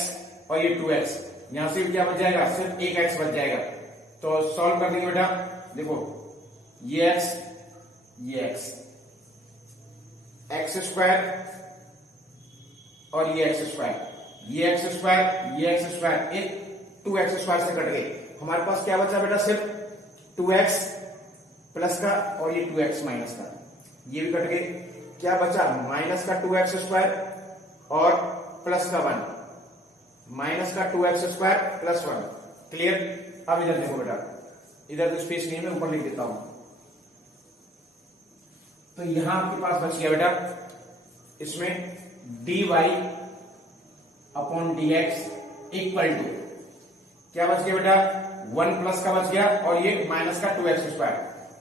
और ये 2x, यहां से क्या बच जाएगा, सिर्फ एक x बच जाएगा। तो सॉल्व कर देंगे बेटा, देखो ये x, ये x स्क्वायर और ये x स्क्वायर, ये x स्क्वायर, ये x स्क्वायर, एक 2x स्क्वायर से कट गए। हमारे पास क्या बचा बेटा, सिर्फ 2x प्लस का और ये 2x माइनस का, ये भी कट गए। क्या बचा, माइनस का 2x स्क्वायर और प्लस का 1, माइनस का 2x स्क्वायर प्लस 1, क्लियर। अब इधर देखो बेटा, इधर तो स्पेस नहीं है, मैं ऊपर लिख देता हूं। तो यहां आपके पास बच गया बेटा, इसमें dy upon dx equal to क्या बच गया बेटा, 1 प्लस का बच गया और ये माइनस का 2x स्क्वायर,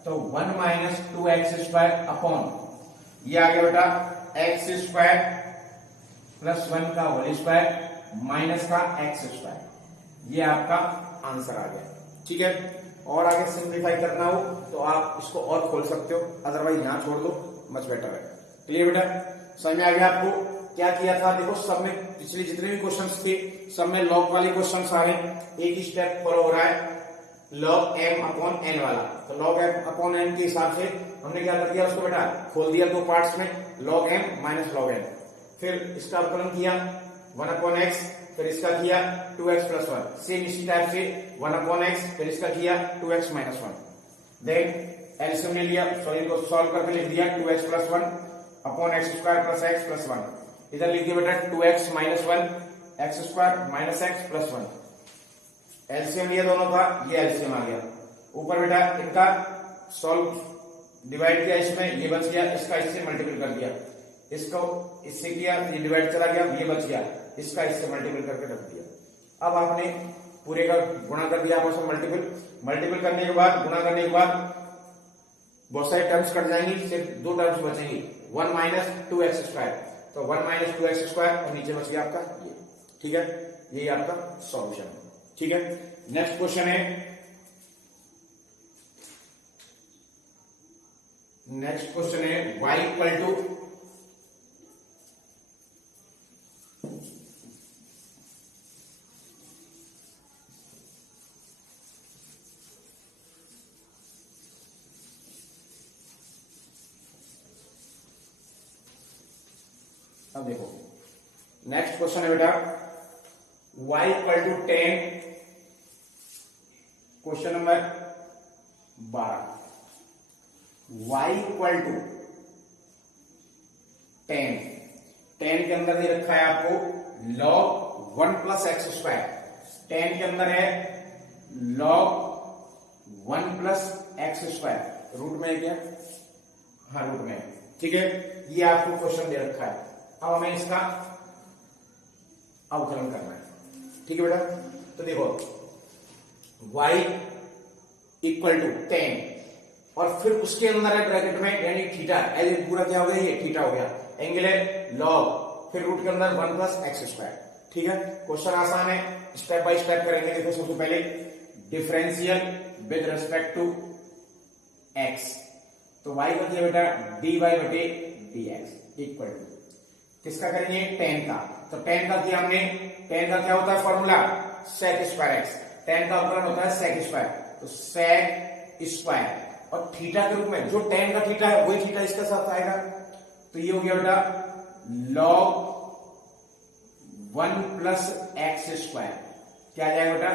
तो 1 माइनस 2x स्क्वायर अपॉन ये आ गया बेटा x स्क्वायर प्लस 1 का होल स्क्वायर माइनस का x स्क्वायर, ये आपका आंसर आ गया, ठीक है। और आगे सिंप्लीफाई करना हो तो आप इसको और खोल सकते हो, अदरवाइज यहां छोड़ दो, मच बेटर है। क्लियर बेटा, समझ में आ गया आपको? क्या किया था देखो, सब में पिछले जितने भी क्वेश्चंस थे सब में लॉग वाले क्वेश्चंस आ रहे हैं, एक ही स्टेप फॉलो हो रहा है, लॉग m अपॉन n वाला। तो लॉग m अपॉन n के हिसाब से हमने क्या कर दिया, उसको बेटा खोल दिया दो पार्ट्स में, log m minus log n। फिर इसका अवकलन किया 1 अपॉन x, फिर इसका किया 2x प्लस 1। सेम इसी टाइप से 1 अपॉन x, फिर इसका किया 2x माइनस 1। देन एलसीएम ले लिया, सॉरी को सॉल्व करके लिख दिया 2x plus 1 upon x square plus x plus 1। इधर लिख दिया बेटा 2x minus 1 x square minus x plus 1। LCM लिया दोनों का, ये एलसीएम आ गया। ऊपर बेटा इनका सॉल्व डिवाइड किया, इसमें ये बच गया, इसका इससे मल्टीपल कर दिया, इसको इससे किया, ये डिवाइड चला गया, ये बच गया, इसका इससे मल्टीपल करके रख दिया। अब आपने पूरे का गुणा कर दिया आपस में, मल्टीपल करने के बाद, गुणा करने के बाद बहुत सारे टर्म्स कट जाएंगी, सिर्फ दो टर्म्स बचेंगी, 1 माइनस 2x स्क्वायर। तो 1 माइनस 2x स्क्वायर और नीचे बच गया आपका ये। ठीक है, यही आपका सॉल्यूशन है। ठीक है, नेक्स्ट क्वेश्चन है, y इक्वल टू अब देखो नेक्स्ट क्वेश्चन है बेटा y equal to 10, question number 12। y equal to 10 के अंदर दे रखा है आपको log 1 प्लस एक्स स्क्वायर। 10 के अंदर है log 1 plus x square, root में है क्या? हाँ रूट में है। ठीक है, ये आपको क्वेश्चन दे रखा है, अब हमें इसका अवकलन करना है। ठीक है बेटा, तो देखो y इक्वल टू 10 और फिर उसके अंदर है ब्रैकेट में यानी थीटा, एल पूरा क्या हो गया, ये थीटा हो गया, एंगल है लॉग, फिर रूट के अंदर 1 प्लस एक्स स्क्वायर। ठीक है, क्वेश्चन आसान है, स्टेप बाय स्टेप करेंगे। देखो सबसे पहले differential with respect to x, तो y का दिया बेटा dy बटे dx इक्वल टू किसका करेंगे, 10 का। तो 10 का किया हमने, 10 का क्या होता है फॉर्मूला, sec स्क्वायर x, 10 का अवकलन होता है sec स्क्वायर, तो sec स्क्वायर और थीटा के रूप में जो 10 का थीटा है वही थीटा इसके साथ आएगा, तो ये हो गया बेटा log 1 प्लस एक्स स्क्वायर। क्या आ जाएगा बेटा,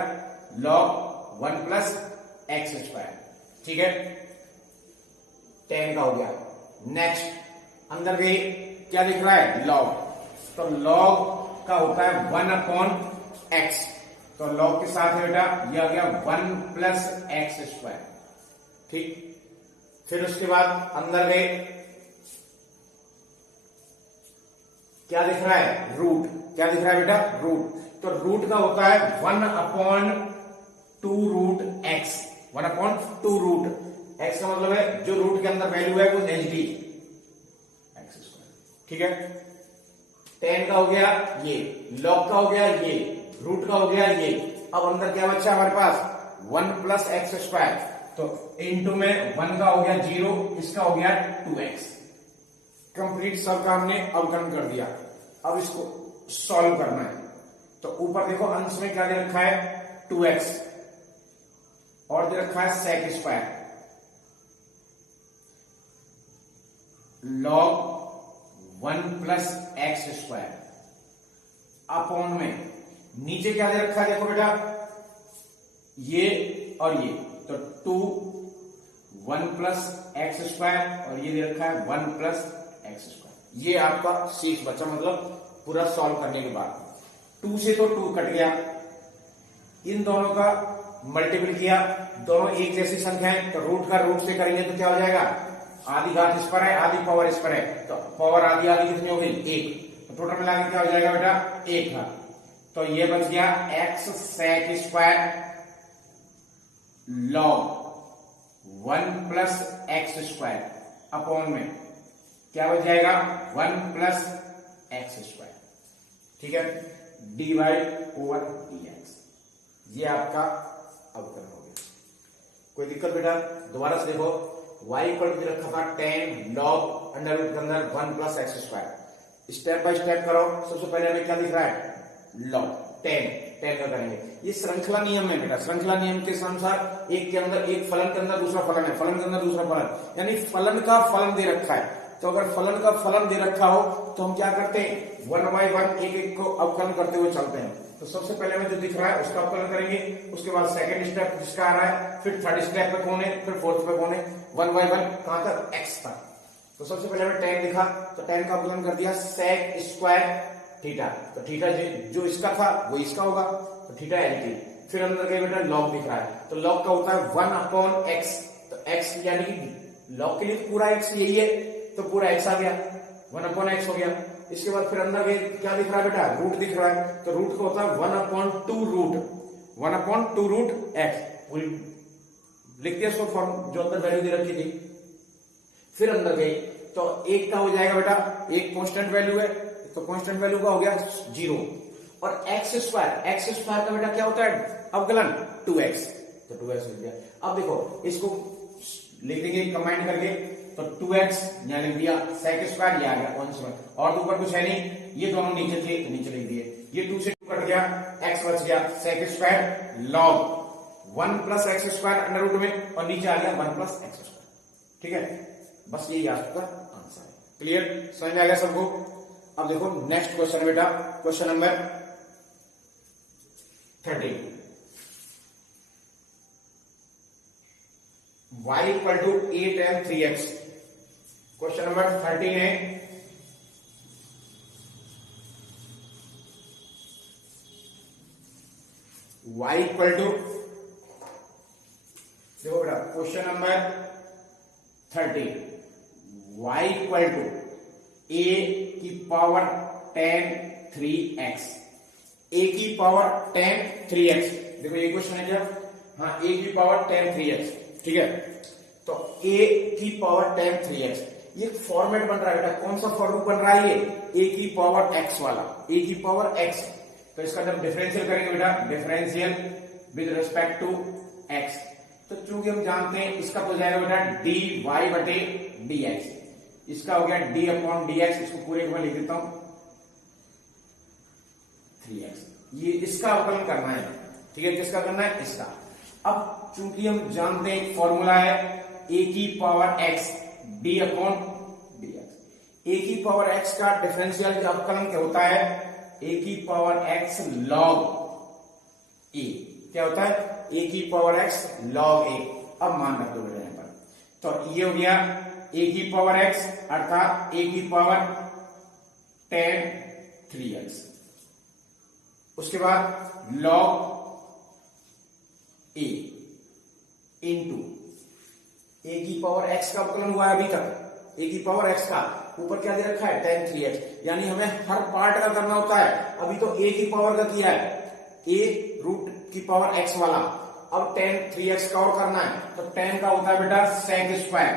log 1 प्लस एक्स स्क्वायर। ठीक है, 10 का हो गया। नेक्स्ट अंदर भी क्या लिख रहा है, log, तो log का होता है 1 अपॉन x, तो log के साथ है बेटा ये आ गया 1 प्लस एक्स स्क्वायर। ठीक, फिर उसके बाद अंदर गए, क्या दिख रहा है, रूट, क्या दिख रहा है बेटा, रूट, तो रूट का होता है 1 upon 2 root x, 1 upon 2 root x का मतलब है जो रूट के अंदर वैल्यू है वो एच डी एक्स स्क्वायर। ठीक है, 10 का हो गया ये, log का हो गया ये, रूट का हो गया ये, अब अंदर क्या बचा हमारे पास 1 प्लस एक्स स्क्वायर, तो इनटू में 1 का हो गया 0, इसका हो गया 2x। कंप्लीट सब का हमने अवकलन कर दिया, अब इसको सॉल्व करना है। तो ऊपर देखो अंश में क्या दे रखा है, 2x और दे रखा है sec square, log 1 plus x square upon में नीचे क्या दे रखा है, देखो बेटा ये और ये, तो 2 1 प्लस एक्स स्क्वायर और ये दे रखा है 1 प्लस एक्स स्क्वायर। ये आपका शेष बचा, मतलब पूरा सॉल्व करने के बाद 2 से तो 2 कट गया, इन दोनों का मल्टीपल किया, दोनों एक जैसी संख्या है, तो रूट का रूट से करेंगे तो क्या हो जाएगा, आधी घात इस पर है आधी पावर इस पर है, तो पावर आधी आधी कितनी हो गई, 1, तो टोटल मिला के क्या हो जाएगा बेटा 1 था, तो ये बच गया x sec square log 1 plus x square upon में क्या बच जाएगा 1 प्लस एक्स स्क्वायर। ठीक है, dy ओवर dx, ये आपका अवकलन हो गया। कोई दिक्कत बेटा? दोबारा से देखो, y इक्वल टू रखा था 10 log अंडर रूट के अंदर 1 plus x square. Step by step करो। सबसे पहले हमें क्या दिख रहा है? log 10 का करेंगे। ये श्रृंखला नियम है बेटा। श्रृंखला नियम के अनुसार एक के अंदर एक फलन के अंदर दूसरा फलन है, फलन के अंदर दूसरा फलन, यानी फलन का फलन दे रखा है। तो अगर फलन का फलन दे रखा हो तो हम क्या करते हैं? 1 बाय 1 एक एक को अवकलन करते हुए चलते हैं। तो सबसे पहले हमें जो दिख रहा है उसका अवकलन करेंगे, उसके बाद सेकंड स्टेप जिसका आ रहा है, फिर थर्ड स्टेप पे कौन है, फिर फोर्थ पे कौन है, 1 बाय 1 कहां तक? x तक। तो सबसे पहले हमें tan दिखा, तो tan का अवकलन कर दिया sec स्क्वायर थीटा। तो थीटा जो इसका था वो इसका होगा, तो थीटा एल। फिर अंदर गए बेटा log दिख रहा है, तो log का होता है 1 अपॉन x। तो x यानी कि log के लिए पूरा x यही है, तो पूरा x आ गया, 1 अपॉन x हो गया। इसके बाद फिर अंदर गए क्या दिख रहा है बेटा? रूट दिख रहा है, तो रूट का होता है 1 upon 2 root, 1 upon 2 root x। लिख दिया इसको फॉर्म जो अंदर वैल्यू दे रखी थी। फिर अंदर गए तो एक का हो जाएगा बेटा, एक कांस्टेंट वैल्यू है, तो कांस्टेंट वैल्यू का हो गया 0। और एक्स स्क्वायर का बेटा क्या होता है? अवकलन 2x, तो 2x हो गया। अब देखो इसको लिख देंगे कंबाइन करके, तो 2x यहां लिख दिया, sec स्क्वायर ये आ गया 1 स्क्वायर, और तो ऊपर कुछ है नहीं, ये दोनों नीचे थे तो नीचे लिख दिए। ये 2 से 2 कट गया, x बच गया sec square log 1 plus x square under root में, और नीचे आ गया 1 प्लस एक्स स्क्वायर। ठीक है, बस यही आपका आंसर है। क्लियर? समझ में आ गया सबको? अब देखो नेक्स्ट क्वेश्चन बेटा, question number 13। y equal to 8 and 3x। Question number 13 है, y इक्वल टू, देखो बेटा question number 13, y equal to a की पावर 10 3x, a की पावर 10 3x। देखो ये क्वेश्चन है क्या? हाँ, a की पावर 10 3x। ठीक है, तो a की पावर 10 3x, ये फॉर्मेट बन रहा है बेटा। कौन सा फॉर्मेट बन रहा है? ये a की पावर x वाला, a की पावर x। तो इसका जब डिफरेंशियल करेंगे बेटा, differential with respect to x, तो चूंकि हम जानते हैं इसका तो जाएगा बेटा dy बटे dx, इसका हो गया d अपॉन dx। इसको पूरे में लिख देता हूं 3x। ये इसका अवकलन करना है। ठीक है, किसका करना है? इसका। अब चूंकि हम जानते हैं फॉर्मूला है a की power x d upon dx। a की पावर x का डिफरेंशियल अवकलन क्या होता है? a की पावर x log a। क्या होता है? a की पावर x log a। अब मान रख दो बेटा यहां पर, तो ये हो गया a की पावर x अर्थात a की पावर 10 3x। उसके बाद log a इंटू a की पावर x का अवकलन हुआ है अभी तक, a की पावर x का, ऊपर क्या दे रखा है? 10 3x। यानी हमें हर पार्ट का करना होता है। अभी तो a की पावर का किया है, a रूट की पावर x वाला। अब 10 3x का और करना है, तो 10 का होता है बेटा sec स्क्वायर,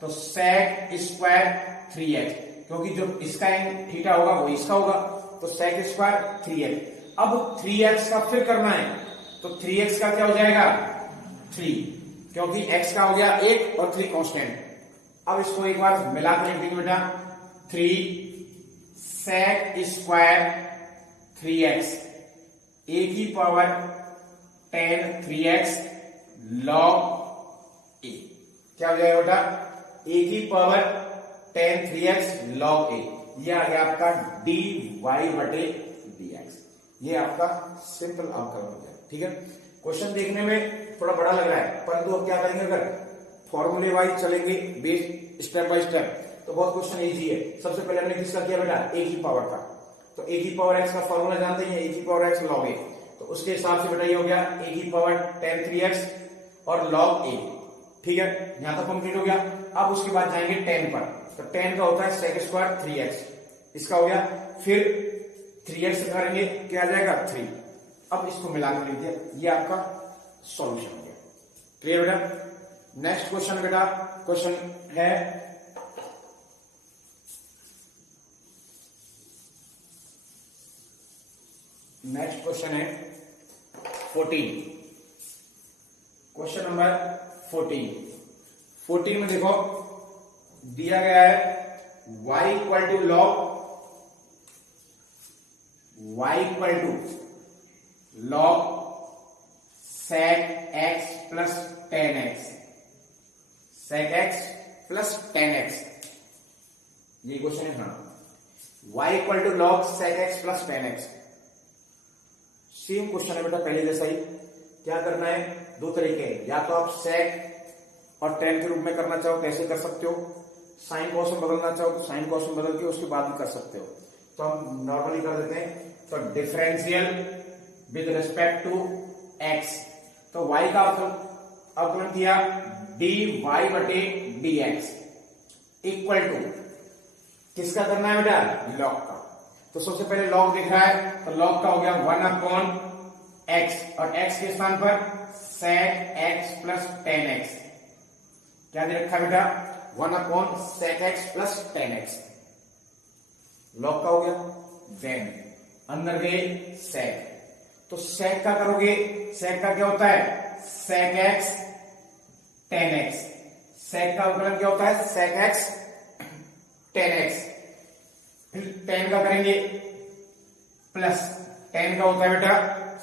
तो sec स्क्वायर 3x, क्योंकि जो इसका एंग थीटा होगा वो इसका होगा, तो sec स्क्वायर 3x। अब 3x का फिर करना है, तो 3x का क्या हो जाएगा? 3, क्योंकि x का हो गया 1 और 3 कांस्टेंट। अब इसको एक बार मिला के लिख देंगे बेटा, 3 sec स्क्वायर 3x a की पावर 10 3x log a। क्या हो जाएगा बेटा? a की पावर 10 3x log a। ये आ गया आपका dy बटे dx। ये आपका सिंपल अवकलन हो गया। ठीक है, क्वेश्चन देखने में थोड़ा बड़ा लग रहा है, परंतु अब क्या करेंगे, अगर फॉर्मूले वाइज चलेंगे बेस स्टेप बाय स्टेप, तो बहुत क्वेश्चन इजी है। सबसे पहले हमने किसका किया बेटा? a की पावर का, तो a की पावर x का फॉर्मूला जानते हैं, a की पावर x log a। तो उसके हिसाब से बेटा ये हो गया a की पावर 10 3x और log a। ठीक है, यहां तक कंप्लीट हो गया। अब उसके बाद जाएंगे 10 पर, तो 10 का होता है sec स्क्वायर 3x, इसका हो गया। फिर 3x करेंगे, क्या आ जाएगा? 3। अब इसको मिलाकर लिख दिया, ये आपका सॉल्यूशन हो गया। क्लियर बेटा? नेक्स्ट क्वेश्चन बेटा, क्वेश्चन है नेक्स्ट क्वेश्चन है 14। Question number 14। 14 में देखो दिया गया है y equal to log sec x plus 10x, sec x plus 10x, ये क्वेश्चन है। y equal to log sec x plus 10x, same question है बेटा पहले जैसा ही। क्या करना है, दो तरीके हैं, या तो आप sec और tan के रूप में करना चाहो कैसे कर सकते हो, साइन कॉस में बदलना चाहो तो साइन कॉस में बदल के उसके बाद भी कर सकते हो। तो हम नॉर्मली कर देते हैं, तो differential with respect to x, तो y का अवकलन किया dy बटे dx इक्वल टू किसका करना है बेटा, लॉग का। तो सबसे पहले लॉग दिख रहा है, तो लॉग का हो गया 1/x और x के स्थान पर sec x प्लस 10x, क्या दे रखा है बेटा, 1/sec x plus 10x, log का हो गया। देन अंदर गए sec, तो sec का करोगे, sec का क्या होता है, sec x 10x, sec का अवकलन क्या होता है, sec x 10x, फिर 10 का करेंगे प्लस 10 का होता है बेटा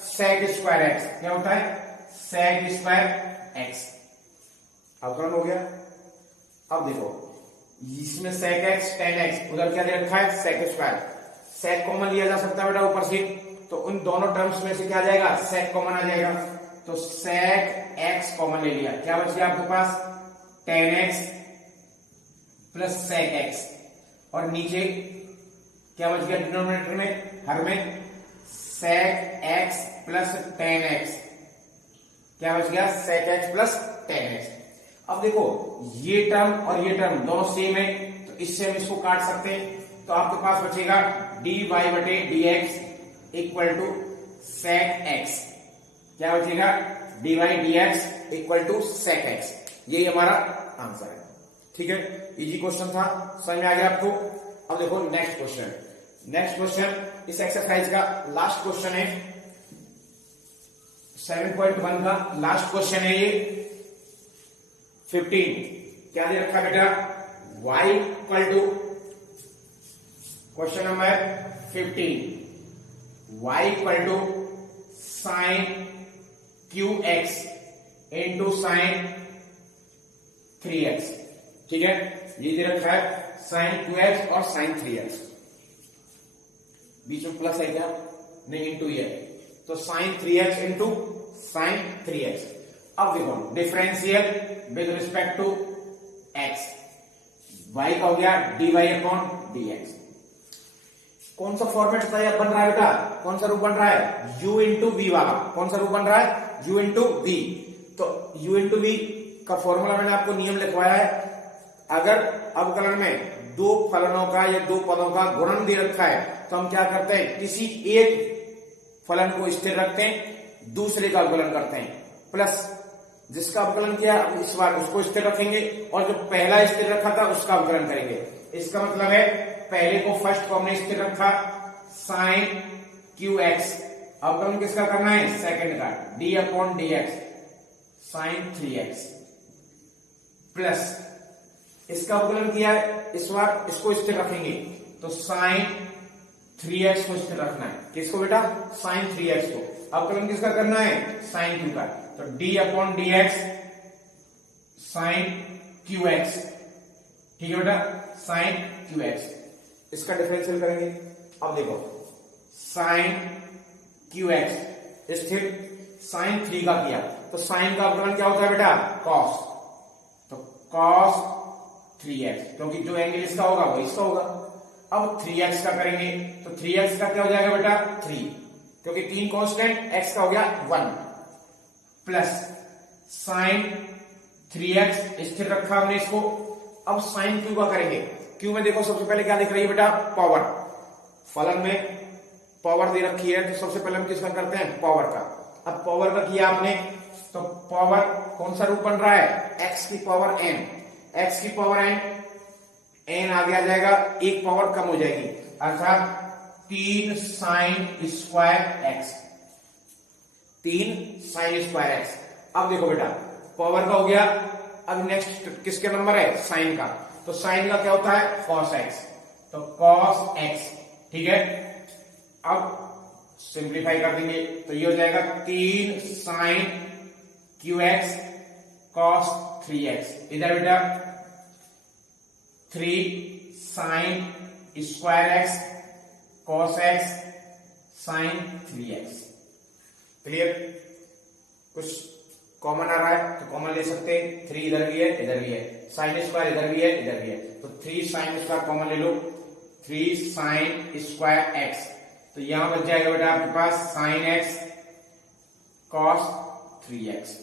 sec स्क्वायर x, क्या होता है, sec स्क्वायर x, अवकलन हो गया। अब देखो इसमें sec x 10x, उधर क्या दे रखा है, sec स्क्वायर, sec कॉमन लिया जा सकता है बेटा ऊपर से, तो उन दोनों टर्म्स में से क्या आ जाएगा, sec कॉमन आ जाएगा, तो sec x कॉमन ले लिया, क्या बच गया आपके पास, 10x प्लस sec x, और नीचे क्या बच गया डिनोमिनेटर में, हर में sec x प्लस 10x, क्या बच गया, sec x प्लस 10x। अब देखो ये टर्म और ये टर्म दोनों सेम है, तो इससे हम इसको काट सकते हैं, तो आपके पास बचेगा dy बटे dx equal to sec x, क्या बचेगा, dy dx equal to sec x, यही हमारा आंसर है। ठीक है, इजी क्वेश्चन था, समझ में आ गया आपको। अब देखो नेक्स्ट क्वेश्चन, नेक्स्ट क्वेश्चन इस एक्सरसाइज का लास्ट क्वेश्चन है, 7.1 का लास्ट क्वेश्चन है ये। 15 क्या दे रखा बेटा, y equal to, question number 15, y equal to sine qx into sine 3x, ठीक है, ये दे रखा है साइन 2x और साइन 3x, बीच में प्लस है क्या, नहीं, इंटू ये, तो sign 3x into sine 3x। अब देखो differential with respect to x, y का हो गया dy अपॉन dx। कौन सा फॉर्मेट तैयार बन रहा है बेटा, कौन सा रूप बन रहा है, u इंटू वी वाला, कौन सा रूप बन रहा है, u इंटू वी। तो u इंटू वी का फॉर्मूला मैंने आपको नियम लिखवाया है, अगर अवकलन में दो फलनों का या दो पदों का गुणन दे रखा है तो हम क्या करते हैं, किसी एक फलन को स्थिर रखते हैं, दूसरे का अवकलन करते हैं, प्लस जिसका अवकलन किया इस बार उसको स्थिर रखेंगे और जो पहला स्थिर रखा था उसका अवकलन करेंगे। इसका मतलब है पहले को फर्स्ट को हमने स्थिर रखा साइन qx, अवकलन किसका करना है, सेकंड का, d upon dx sine 3x, plus इसका अवकलन किया है, इस बार इसको स्थिर रखेंगे, तो साइन 3x को स्थिर रखना है, किसको बेटा, साइन 3x को, अवकलन किसका करना है, साइन q का, तो d upon dx sine qx, ठीक है बेटा, साइन qx, इसका डिफरेंशियल करेंगे। अब देखो साइन qx स्थिर, साइन 3 का किया, तो साइन का अवकलन क्या होता है बेटा, cos, तो cos 3x, क्योंकि जो एंगल इसका होगा वो इसका होगा। अब 3x का करेंगे, तो 3x का क्या हो जाएगा बेटा, 3, क्योंकि 3 कांस्टेंट, x का हो गया 1, प्लस साइन 3x स्थिर रखा हमने इसको। अब साइन q का करेंगे, q में देखो सबसे पहले क्या दिख रही है बेटा, पावर, फलन में पावर दे रखी है, तो सबसे पहले हम किसका करते हैं, पावर का। अब पावर का किया आपने, तो पावर कौन सा रूप बन रहा है, x की पावर n, x की पावर n आगे आ जाएगा, एक पावर कम हो जाएगी, अर्थात 3 sine square x, 3 sine square x। अब देखो बेटा पावर का हो गया। अब नेक्स्ट किसके नंबर है, साइन का, तो साइन का क्या होता है cos x, तो cos x, ठीक है। अब सिंप्लीफाई कर देंगे तो ये हो जाएगा 3 sin qx cos 3x, इधर बेटा 3 sin square x cos x sin 3x। Clear, कुछ कॉमन आ रहा है तो कॉमन ले सकते हैं, 3 इधर भी है इधर भी है, साइन स्क्वायर इधर भी है इधर भी है, तो 3 sin स्क्वायर कॉमन ले लो, 3 sin स्क्वायर x, तो यहां बच जाएगा बेटा आपके पास sin x cos 3x।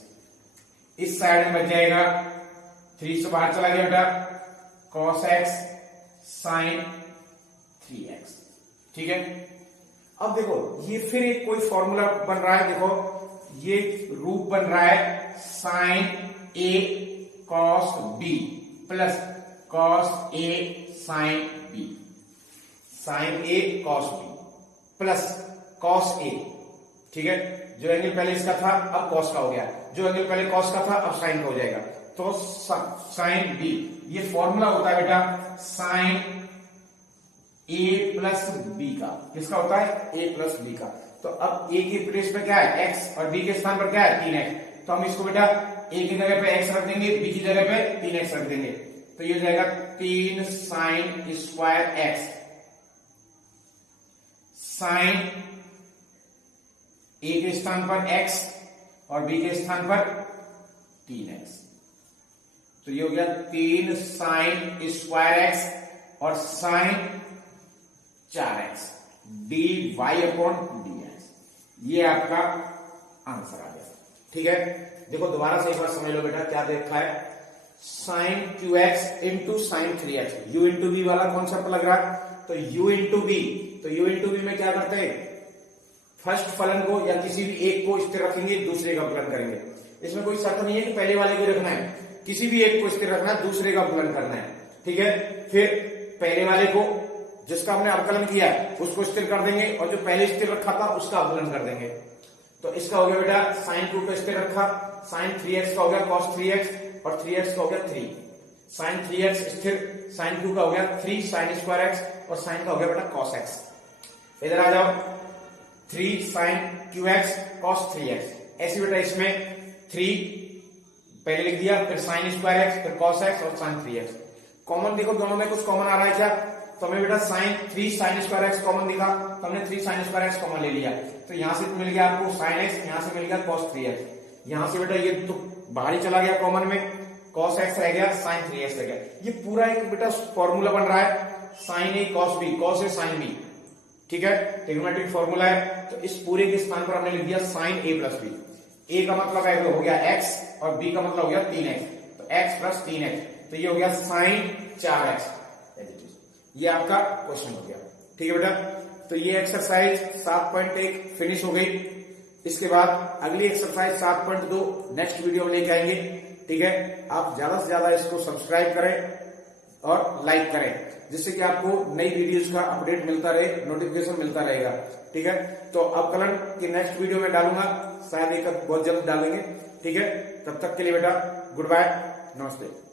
इस साइड में बच जाएगा 3 से बाहर चला गया बेटा cos x sin 3x, ठीक है। अब देखो ये फिर एक कोई फॉर्मूला बन रहा है, देखो ये रूप बन रहा है sin a cos b plus cos a sin b, sin a cos b plus cos a, ठीक है। जो एंगल पहले इसका था अब cos का हो गया, जो एंगल पहले cos का था अब sin का हो जाएगा, तो sin b, ये फॉर्मूला होता है बेटा sin a प्लस b का, किसका होता है a प्लस b का। तो अब a की प्लेस पे क्या है x और b के स्थान पर क्या है 3x, तो हम इसको बेटा a की जगह पे x रख देंगे, b की जगह पे 3x रख देंगे, तो ये हो जाएगा 3 sin square x sin a के स्थान पर x और b के स्थान पर 3x, तो ये हो गया 3 sin स्क्वायर x और sin 4x dy upon dx, ये आपका आंसर आ गया, ठीक है। देखो दोबारा से एक बार समझ लो बेटा क्या देखा है, sin qx into sin 3x, u into v वाला कॉन्सेप्ट लग रहा है, तो u इंटू v, तो u इंटू v में क्या करते हैं फर्स्ट फलन को या किसी भी एक को स्थिर रखेंगे, दूसरे का फलन करेंगे। इसमें कोई शर्त नहीं है कि पहले वाले को रखना है, किसी भी एक को स्थिर रखना है, दूसरे का फलन करना है, ठीक है। फिर पहले वाले को जिसका हमने अवकलन किया उसको स्थिर कर देंगे और जो पहले स्थिर रखा था उसका अवकलन कर देंगे। तो इसका हो गया बेटा sin 2 को स्थिर रखा, sin 3x का हो गया cos 3x और 3x का हो गया 3, sin 3x स्थिर, sin 2 का हो गया 3 sin स्क्वायर x और sin का हो गया बेटा cos x। इधर आ जाओ 3 sin qx cos 3x, ऐसे बेटा इसमें 3 पहले लिख दिया, फिर sin स्क्वायर x, फिर cos x और sin 3x। कॉमन देखो दोनों में कुछ कॉमन आ रहा है क्या, तो हमें बेटा 3 sin स्क्वायर x कॉमन दिखा, तो हमने 3 sin स्क्वायर x कॉमन ले लिया, तो यहां से मिल गया आपको sin x, यहां से मिल गया cos 3x, यहां से बेटा ये तो बाहर ही चला गया कॉमन में, cos x रह गया sin 3x रह गया। ये पूरा एक बेटा फॉर्मूला बन रहा है sin a cos b cos a sin b, ठीक है, ट्रिग्नोमेट्रिक फॉर्मूला है। तो इस पूरे के स्थान पर हमने लिख दिया sin a plus b, a का मतलब है हो गया x और b का मतलब हो गया 3x, तो x प्लस 3x, तो ये हो गया sin 4x, ये आपका क्वेश्चन हो गया, ठीक है बेटा। तो ये एक्सरसाइज 7.1 फिनिश हो गई। इसके बाद अगली एक्सरसाइज 7.2 नेक्स्ट वीडियो में लेके आएंगे, ठीक है। आप ज्यादा से ज्यादा इसको सब्सक्राइब करें और लाइक करें, जिससे कि आपको नई वीडियोस का अपडेट मिलता रहे, नोटिफिकेशन मिलता रहेगा, ठीक है। तो अवकलन की नेक्स्ट वीडियो में डालूंगा, शायद एक बहुत जल्द डालेंगे, ठीक है। तब तक के लिए बेटा गुड बाय, नमस्ते।